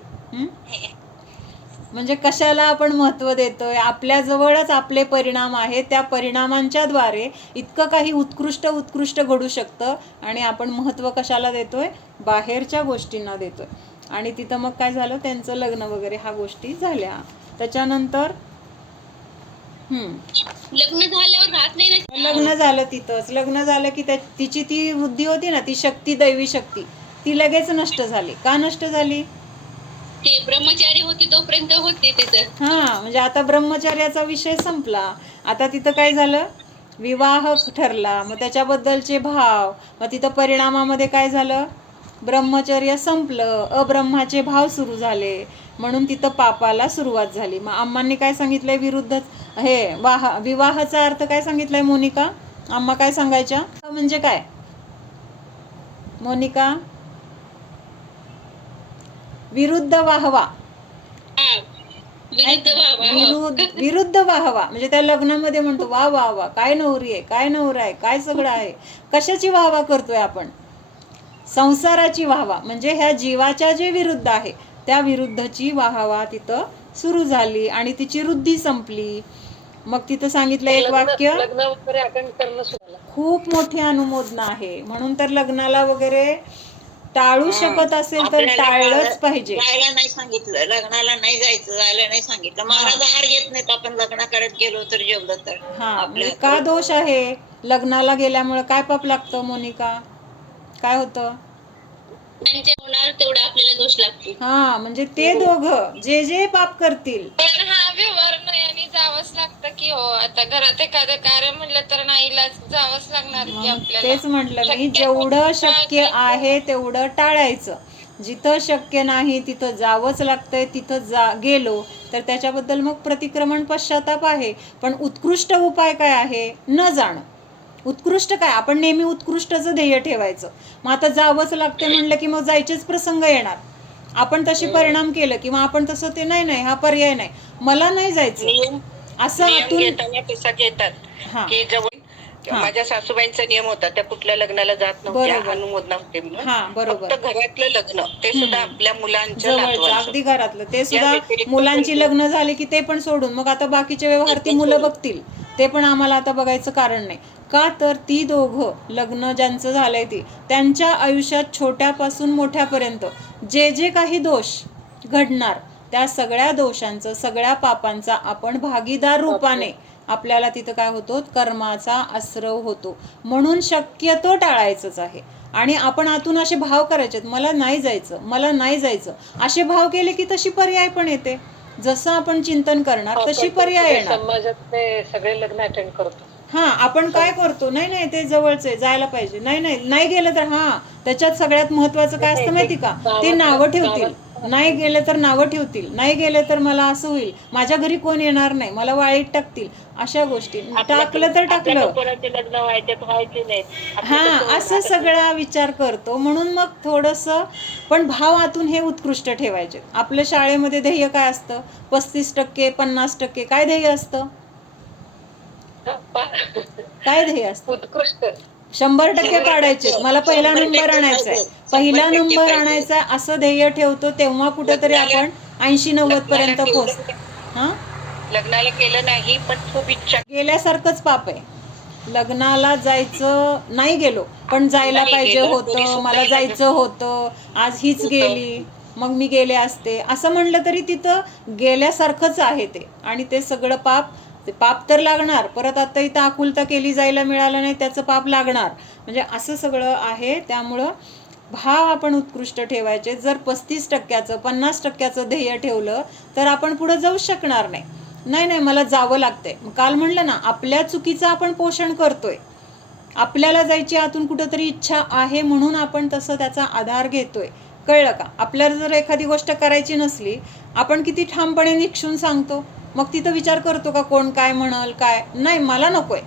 म्हणजे कशाला आपण महत्त्व देतोय? आपल्याजवळच आपले परिणाम आहेत, त्या परिणामांच्या द्वारे इतकं काही उत्कृष्ट घडू शकतं, आणि आपण महत्त्व कशाला देतोय? बाहेरच्या गोष्टींना देतोय. आणि तिथं मग काय झालं, त्यांचं लग्न वगैरे ह्या गोष्टी झाल्या. त्याच्यानंतर लग्न झाल्यावर राहत नाही ना, लग्न झालं तिथंच. लग्न झालं की तिची ती वृद्धी होती ना, ती शक्ती, दैवी शक्ती, ती लगेच नष्ट झाली. का नष्ट झाली? ते ब्रह्मचारी होती तोपर्यंत होते तिथं. म्हणजे आता ब्रह्मचर्याचा विषय संपला. आता तिथं काय झालं, विवाह ठरला. मग त्याच्याबद्दलचे भाव, मग तिथं परिणामामध्ये काय झालं, ब्रह्मचर्य संपलं, अब्रह्माचे भाव सुरू झाले, म्हणून तिथं पापाला सुरुवात झाली. मग अम्मांनी काय सांगितलंय, विरुद्ध हे विवाहाचा अर्थ काय सांगितलाय मोनिका? अम्मा काय सांगायच्या? म्हणजे काय मोनिका? विरुद्ध वाहवा, विरुद्ध वाहवा. म्हणजे त्या लग्नामध्ये म्हणतो वा वा वा, काय नवरी आहे, काय नवरा आहे, काय सगळं आहे. कशाची वाहवा करतोय आपण? संसाराची वाहवा. म्हणजे ह्या जीवाच्या जे विरुद्ध आहे त्या विरुद्धची वाहवा तिथं सुरू झाली आणि तिची वृद्धी संपली. मग तिथं सांगितलं एक वाक्य, खूप मोठी अनुमोदना आहे. म्हणून तर लग्नाला वगैरे टाळू शकत असेल तर टाळलंच पाहिजे. जायला नाही सांगितलं, लग्नाला नाही जायचं, जायला नाही सांगितलं. महाराज आहार घेत नाहीत, आपण लग्न करत गेलो तर जेवलं तर. म्हणजे का दोष आहे? लग्नाला गेल्यामुळे काय पाप लागतं मोनिका? काय होतं? त्यांच्या होणार तेवढा आपल्याला दोष लागतो. म्हणजे ते दोघं जे पाप करतील, पण हा व्यवहार नाही आणि जावंच लागतं की हो. आता घरात एखादं कार्य म्हणलं तर नाहीला जावंच लागणार की आपल्याला. तेच म्हटलं मी, जेवढं शक्य आहे तेवढं टाळायचं. जिथं शक्य नाही तिथं जावंच लागतंय. तिथं गेलो तर त्याच्याबद्दल मग प्रतिक्रमण, पश्चाताप आहे. पण उत्कृष्ट उपाय काय आहे? न जाणं. उत्कृष्ट काय? आपण नेहमी उत्कृष्टचं ध्येय ठेवायचं. मग आता जावंच लागते म्हणलं की मग जायचेच प्रसंग येणार. आपण तशी परिणाम केलं किंवा आपण तसं ते नाही, हा पर्याय नाही, मला नाही जायचं असं आतून घेतात की जवळ. माझ्या सासूबाईंचा नियम होता, त्या कुठल्या लग्नाला जात नव्हत्या, अनुमोदना होते म्हणून. बरोबर. फक्त घरातलं लग्न, ते सुद्धा आपल्या मुलांच्या जवळचं, अगदी घरातलं, ते सुद्धा मुलांची लग्न झाली की ते पण सोडून मग आता बाकीचे व्यवहार ती मुलं बघतील, ते पण आम्हाला आता बघायचं कारण नाही. का तर ती दोघं लग्न ज्यांचं झालंय ती, त्यांच्या आयुष्यात छोट्यापासून मोठ्यापर्यंत जे काही दोष घडणार, त्या सगळ्या दोषांचं, सगळ्या पापांचा आपण भागीदार रूपाने आपल्याला तिथं काय होतो, कर्माचा आश्रव होतो. म्हणून शक्यतो टाळायचंच आहे. आणि आपण आतून असे भाव करायचे, मला नाही जायचं, मला नाही जायचं, असे भाव केले की तशी पर्याय पण येते. जसं आपण चिंतन करणार तशी पर्याय येणार. समाजात सगळे लग्न अटेंड करतो. आपण काय करतो, नाही ते जवळच आहे, जायला पाहिजे, नाही गेलं तर त्याच्यात सगळ्यात महत्वाचं काय असतं माहिती का? ते नावं ठेवतील. नाही गेले तर नावं ठेवतील, नाही गेले तर मला असं होईल, माझ्या घरी कोण येणार नाही, मला वाळीत टाकतील, अशा गोष्टी. टाकलं तर टाकलं, असं सगळा विचार करतो. म्हणून मग थोडंसं पण भावातून हे उत्कृष्ट ठेवायचे. आपल्या शाळेमध्ये ध्येय काय असतं? 35%, 50%. काय ध्येय असतं? काय ध्येय असतं? उत्कृष्ट 100% पाडायचे, मला पहिला नंबर आणायचा आहे. पहिला 100% नंबर पाहिजे. आणायचा असं ध्येय ठेवतो तेव्हा कुठेतरी आपण 80-90 पर्यंत पोहोचतो. हा, लग्नाला केलं नाही पण खूप इच्छा गेल्यासारखंच पाप आहे. लग्नाला जायचं नाही गेलो पण जायला नाही पाहिजे गेलं, होतं, पोरीसुद्धा मला लग्न जायचं होतं, आज हीच होतं. गेली मग मी गेले असते असं म्हणलं तरी तिथं गेल्यासारखंच आहे ते. आणि ते सगळं पाप, ते पाप तर लागणार. परत आता इथं आकुलता केली, जायला मिळालं नाही त्याचं पाप लागणार. म्हणजे असं सगळं आहे. त्यामुळं भाव आपण उत्कृष्ट ठेवायचे. जर 35%चं 50%चं ध्येय ठेवलं तर आपण पुढे जाऊ शकणार नाही. नाही नाही मला जावं लागतंय. काल म्हणलं ना, आपल्या चुकीचं आपण पोषण करतोय. आपल्याला जायची आतून कुठंतरी इच्छा आहे म्हणून आपण तसं त्याचा आधार घेतोय. कळलं का? आपल्याला जर एखादी गोष्ट करायची नसली, आपण किती ठामपणे निक्षून सांगतो. मग तिथं विचार करतो का कोण काय म्हणल, काय नाही मला नकोय,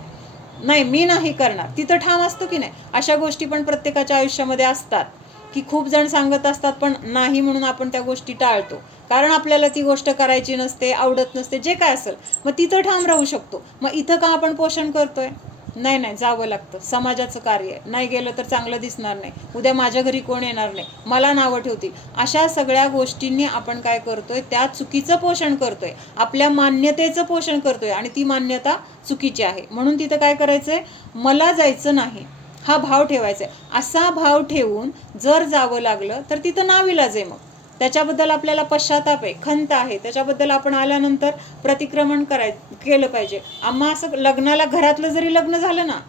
नाही मी नाही करणार. तिथं ठाम असतो की नाही? अशा गोष्टी पण प्रत्येकाच्या आयुष्यामध्ये असतात की खूप जण सांगत असतात पण नाही म्हणून आपण त्या गोष्टी टाळतो. कारण आपल्याला ती गोष्ट करायची नसते, आवडत नसते, जे काय असेल. मग तिथं ठाम राहू शकतो. मग इथं का आपण पोषण करतोय? नाही नाही जावं लागतं, समाजाचं कार्य आहे, नाही गेलं तर चांगलं दिसणार नाही, उद्या माझ्या घरी कोण येणार नाही, मला नावं ठेवतील. अशा सगळ्या गोष्टींनी आपण काय करतोय? त्या चुकीचं पोषण करतोय, आपल्या मान्यतेचं पोषण करतोय आणि ती मान्यता चुकीची आहे. म्हणून तिथं काय करायचंय? मला जायचं नाही हा भाव ठेवायचा आहे. असा भाव ठेवून जर जावं लागलं तर तिथं नाविलाज आहे. मग त्याच्याबद्दल आपल्याला पश्चाताप आहे, खंत आहे. त्याच्याबद्दल आपण आल्यानंतर प्रतिक्रमण केलं पाहिजे. आम्हा असं लग्नाला, घरातलं जरी लग्न झालं ना,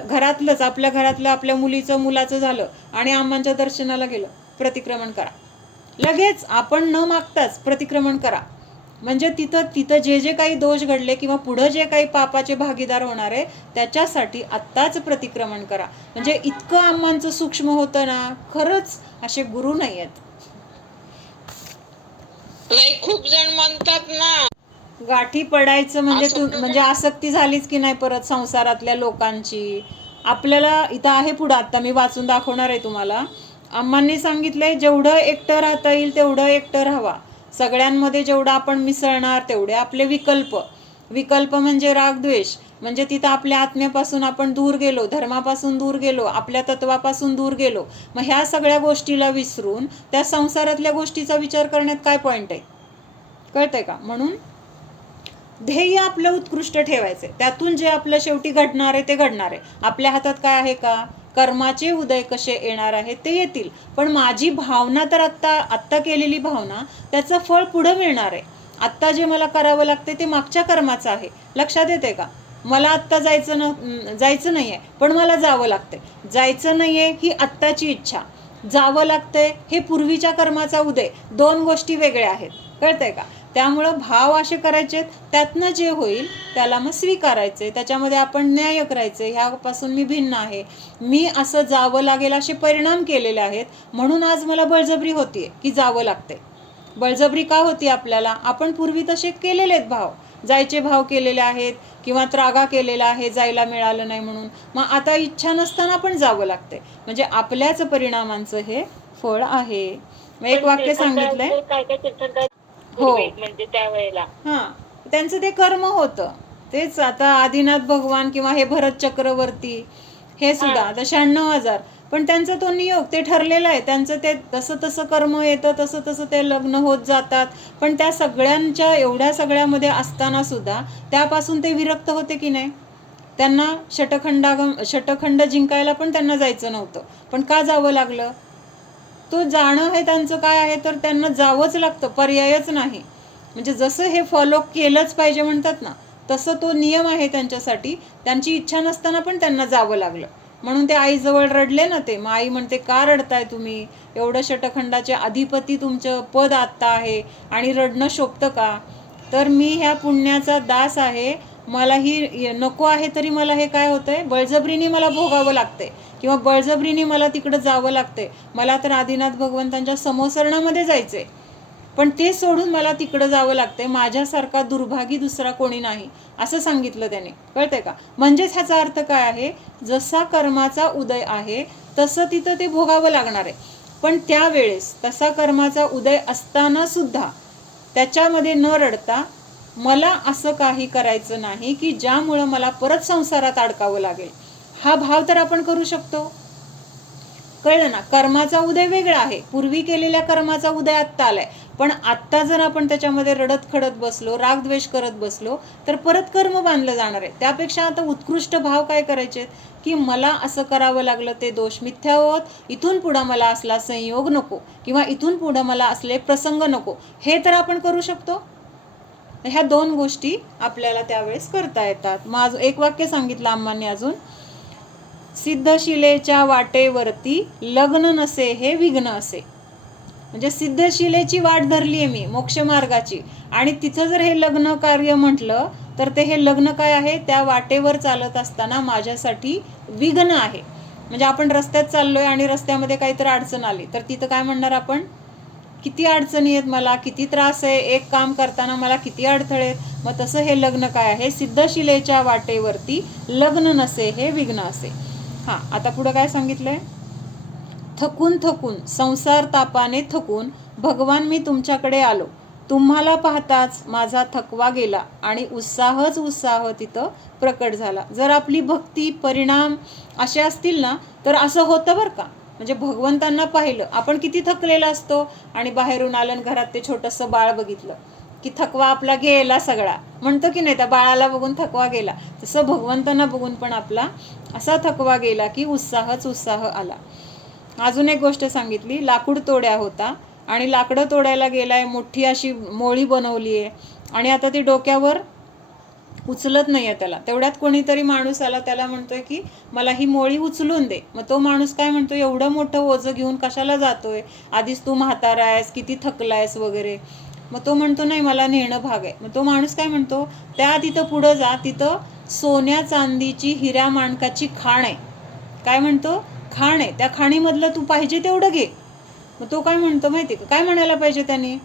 घरातलंच आपल्या घरातलं आपल्या मुलीचं मुलाचं झालं आणि आम्हांच्या दर्शनाला गेलं, प्रतिक्रमण करा लगेच. आपण न मागताच प्रतिक्रमण करा. म्हणजे तिथं जे जे काही दोष घडले किंवा पुढं जे काही पापाचे भागीदार होणार आहे त्याच्यासाठी आत्ताच प्रतिक्रमण करा. म्हणजे इतकं आम्हांचं सूक्ष्म होतं ना, खरंच असे गुरु नाही आहेत. नाही खूप जण म्हणतात ना, गाठी पडायचं म्हणजे आसक्ती झालीच की नाही परत संसारातल्या लोकांची. आपल्याला इथं आहे पुढं, आता मी वाचून दाखवणार आहे तुम्हाला. अम्मांनी सांगितलंय जेवढं एकटं राहता येईल तेवढं एकटं राहावा. सगळ्यांमध्ये जेवढं आपण मिसळणार तेवढे आपले विकल्प म्हणजे रागद्वेष. म्हणजे तिथं आपल्या आत्म्यापासून आपण दूर गेलो, धर्मापासून दूर गेलो, आपल्या तत्वापासून दूर गेलो. मग ह्या सगळ्या गोष्टीला विसरून त्या संसारातल्या गोष्टीचा विचार करण्यात काय पॉईंट आहे? कळतंय का? म्हणून ध्येय आपलं उत्कृष्ट ठेवायचं. त्यातून जे आपलं शेवटी घडणार आहे ते घडणार आहे. आपल्या हातात काय आहे का? कर्माचे उदय कसे येणार आहेत ते येतील. पण माझी भावना तर आत्ता केलेली भावना, त्याचं फळ पुढं मिळणार आहे. आत्ता जे मला करावं लागते ते मागच्या कर्माचं आहे. लक्षात येते का? मला आत्ता जायचं नाही आहे पण मला जावं लागतंय. जायचं नाही आहे ही आत्ताची इच्छा, जावं लागतंय हे पूर्वीच्या कर्माचा उदय. दोन गोष्टी वेगळ्या आहेत. कळतंय का? त्यामुळं भाव असे करायचे, त्यातनं जे होईल त्याला मग स्वीकारायचे. त्याच्यामध्ये आपण न्याय करायचे, ह्यापासून मी भिन्न आहे, मी असं जावं लागेल असे परिणाम केलेले आहेत म्हणून आज मला बळजबरी होतीये की जावं लागते. बळजबरी का होती आपल्याला? आपण पूर्वी तसे केलेले आहेत भाव, जायचे भाव केलेले आहेत किंवा त्रागा केलेला आहे जायला मिळालं नाही म्हणून. मग आता इच्छा नसताना पण जावं लागते. म्हणजे आपल्याच परिणामांचं हे फळ आहे. एक वाक्य सांगितलंय, हो म्हणजे त्यावेळेला त्यांचं ते कर्म होतं. तेच आता आदिनाथ भगवान किंवा हे भरत चक्रवर्ती हे सुद्धा आता 96,000, पण त्यांचा तो नियोग ते ठरलेला आहे. त्यांचं ते तसं कर्म येतं, तसं ते लग्न होत जातात. पण त्या सगळ्यांच्या एवढ्या सगळ्यामध्ये असताना सुद्धा त्यापासून ते विरक्त होते की नाही? त्यांना शतखंड जिंकायला पण त्यांना जायचं नव्हतं. पण का जावं लागलं? तो जाणं हे त्यांचं काय आहे तर त्यांना जावंच लागतं, पर्यायच नाही. म्हणजे जसं हे फॉलो केलंच पाहिजे म्हणतात ना, तसं तो नियम आहे त्यांच्यासाठी. त्यांची इच्छा नसताना पण त्यांना जावं लागलं. म्हणून ते आईजवळ रडले ना. ते मग आई म्हणते का रडताय तुम्ही? एवढं शतखंडाचे अधिपती तुमचं पद आत्ता आहे आणि रडणं शोभतं का? तर मी ह्या पुण्याचा दास आहे, मला ही नको आहे तरी मला हे काय होतंय, बळजबरीने मला भोगावं लागतंय किंवा बळजबरीने मला तिकडं जावं लागतंय. मला तर आदिनाथ भगवंतांच्या समोसरणामध्ये जायचंय पण ते सोडून मला तिकडं जावं लागतंय. माझ्यासारखा दुर्भागी दुसरा कोणी नाही असं सांगितलं त्याने. कळतंय का? म्हणजेच ह्याचा अर्थ काय आहे? जसा कर्माचा उदय आहे तसं तिथं ते भोगावं लागणार आहे. पण त्यावेळेस तसा कर्माचा उदय असताना सुद्धा त्याच्यामध्ये न रडता मला असं काही करायचं नाही की ज्यामुळं मला परत संसारात अडकावं लागेल, हा भाव तर आपण करू शकतो. कळलं ना? कर्माचा उदय वेगळा आहे, पूर्वी केलेल्या कर्माचा उदय आत्ता आलाय. पण आत्ता जर आपण त्याच्यामध्ये रडत खडत बसलो, रागद्वेष करत बसलो, तर परत कर्म बांधलं जाणार आहे. त्यापेक्षा आता उत्कृष्ट भाव काय करायचे की मला असं करावं लागलं ते दोष मिथ्या होत, इथून पुढं मला असला संयोग नको, किंवा इथून पुढं मला असले प्रसंग नको, हे तर आपण करू शकतो. ह्या 2 गोष्टी आपल्याला त्यावेळेस करता येतात. मग एक वाक्य सांगितलं अम्मांनी अजून, सिद्धशिलेच्या वाटेवरती लग्न नसे हे विघ्न असे. म्हणजे सिद्धशिलेची वाट धरली आहे मी, मोक्ष मार्गाची, आणि तिथं जर हे लग्न कार्य म्हटलं तर ते हे लग्न काय आहे, त्या वाटेवर चालत असताना माझ्यासाठी विघ्न आहे. म्हणजे आपण रस्त्यात चाललोय आणि रस्त्यामध्ये काहीतरी अडचण आली तर तिथं काय म्हणणार आपण, किती अडचणी आहेत मला, किती त्रास आहे, एक काम करताना मला किती अडथळे आहेत. मग तसं हे लग्न काय आहे, सिद्धशिलेच्या वाटेवरती लग्न नसे हे विघ्न असे. हां, आता पुढं काय सांगितलंय, थकून थकून संसार तापाने थकून भगवान मी तुमच्याकडे आलो, तुम्हाला पाहताच माझा थकवा गेला आणि उत्साहच उत्साह तिथं प्रकट झाला. जर आपली भक्ती परिणाम असे असतील ना तर असं होतं बरं का. म्हणजे भगवंतांना पाहिलं, आपण किती थकलेला असतो आणि बाहेरून आलं घरात ते छोटंसं बाळ बघितलं की थकवा आपला गेला सगळा, म्हणतो की नाही, त्या बाळाला बघून थकवा गेला, तसं भगवंतांना बघून पण आपला असा थकवा गेला की उत्साहच उत्साह आला. अजून एक गोष्ट सांगितली, लाकूड तोड्या होता आणि लाकडं तोडायला गेलाय, मोठी अशी मोळी बनवली आहे आणि आता ती डोक्यावर उचलत नाही आहे त्याला. तेवढ्यात कोणीतरी माणूस आला, त्याला म्हणतोय की मला ही मोळी उचलून दे. मग तो माणूस काय म्हणतो, एवढं मोठं ओझं घेऊन कशाला जातोय, आधीच तू म्हातारा आहेस, किती थकलायस वगैरे. मग तो म्हणतो नाही मला नेणं भाग आहे. मग तो माणूस काय म्हणतो, त्या तिथं पुढं जा, तिथं सोन्या चांदीची हिऱ्या माणकाची खाण आहे. काय म्हणतो, खाण आहे, त्या खाणीमधलं तू पाहिजे तेवढं घे. मग तो काय म्हणतो माहिती का, काय म्हणायला पाहिजे त्याने,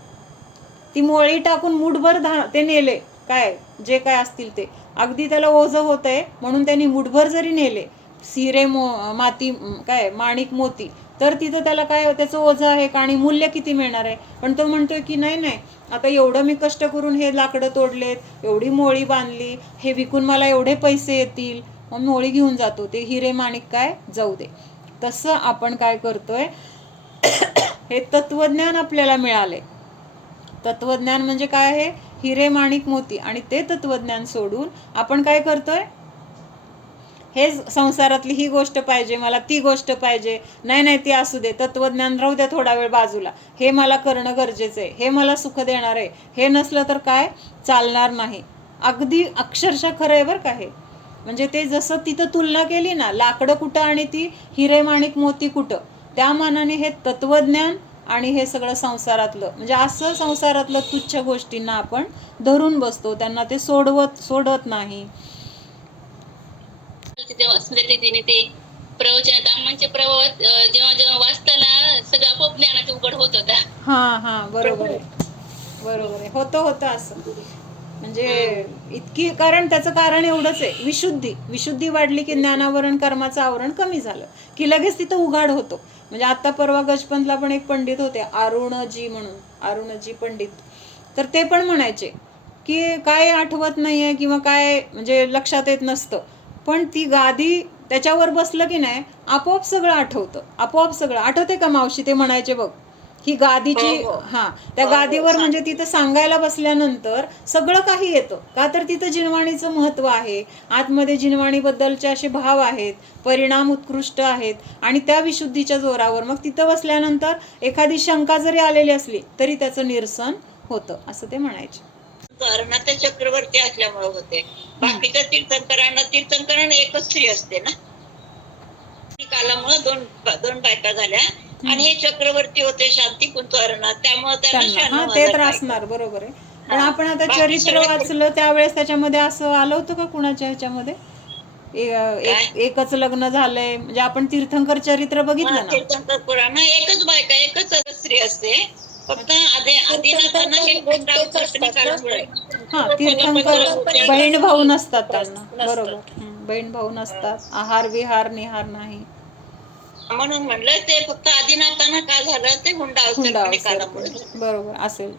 ती मोळी टाकून मुठभर ते नेले, काय जे काय असतील ते, अगदी त्याला ओझं होत आहे म्हणून त्यांनी मुठभर जरी नेले हिरे माती काय माणिक मोती, तर तिथं त्याला काय त्याचं ओझं आहे का आणि मूल्य किती मिळणार आहे. पण तो म्हणतोय की नाही नाही, आता एवढं मी कष्ट करून हे लाकडं तोडलेत, एवढी मोळी बांधली, हे विकून मला एवढे पैसे येतील, मग मोळी घेऊन जातो, ते हिरे माणिक काय जाऊ दे. तसं आपण काय करतोय, हे तत्वज्ञान आपल्याला मिळाले. तत्वज्ञान म्हणजे काय आहे, हिरे माणिक मोती, आणि ते तत्वज्ञान सोडून आपण काय करतोय, हे संसारातली ही गोष्ट पाहिजे मला, ती गोष्ट पाहिजे, नाही नाही ती असू दे, तत्वज्ञान राहू द्या थोडा वेळ बाजूला, हे मला करणं गरजेचं आहे, हे मला सुख देणार आहे, हे नसलं तर काय चालणार नाही. अगदी अक्षरशः खरं आहे बरं का हे. म्हणजे ते जसं तिथं तुलना केली ना, लाकडं कुठं आणि ती हिरे माणिक मोती कुठं, त्या मानाने हे तत्वज्ञान आणि हे सगळं संसारातलं, म्हणजे असं संसारातलं तुच्छ गोष्टींना आपण धरून बसतो, त्यांना ते सोडत नाही. तिने ते प्रवचनात अम्मांचे जेव्हा जेव्हा वाचताना सगळं आपोआप ज्ञानाचं उघड होत होता. हा बरोबर आहे, बरोबर आहे, होतं असं. म्हणजे इतकी, कारण त्याचं कारण एवढंच आहे, विशुद्धी वाढली की ज्ञानावरण कर्माचं आवरण कमी झालं की लगेच तिथं उघाड होतो. म्हणजे आता परवा गजपंतला पण एक पंडित होते, अरुणजी पंडित, तर ते पण म्हणायचे की काय आठवत नाहीये किंवा काय म्हणजे लक्षात येत नसतं, पण ती गादी त्याच्यावर बसलं की नाही आपोआप सगळं आठवतं, आपोआप सगळं आठवते का मावशी, ते म्हणायचे बघ, ही गादीची, हा त्या गादीवर म्हणजे तिथं सांगायला बसल्यानंतर सगळं काही येतं का, तर तिथं जिनवाणीचं महत्व आहे, आतमध्ये जिनवाणीबद्दलचे असे भाव आहेत, परिणाम उत्कृष्ट आहेत, आणि त्या विशुद्धीच्या जोरावर मग तिथं बसल्यानंतर एखादी शंका जरी आलेली असली तरी त्याचं निरसन होतं, असं ते म्हणायचे. कर्णाचे चक्रवर्ती असल्यामुळे होते. बाकीच्या तीर्थंकरांना एकच स्त्री असते ना, कालामुळे दोन बायका झाल्या आणि हे चक्रवर्ती होते शांती कुंतवरणात, त्यामुळे त्यांना ते तर असणार, बरोबर आहे. पण आपण आता चरित्र वाचलं त्यावेळेस त्याच्यामध्ये असं आलं होतं का कुणाच्या ह्याच्यामध्ये एकच लग्न झालंय, म्हणजे आपण तीर्थंकर चरित्र बघितलं ना, तीर्थंकर पुराण एकच बायका एकच स्त्री असते, फक्त तीर्थंकर बहीण भाऊ नसतात त्यांना, बरोबर, बहीण भाऊ नसतात, आहार विहार निहार नाही, म्हणून म्हणलं ते फक्त आदिनाथांना का झालं, ते हुंडा अवसर, बरोबर असेल.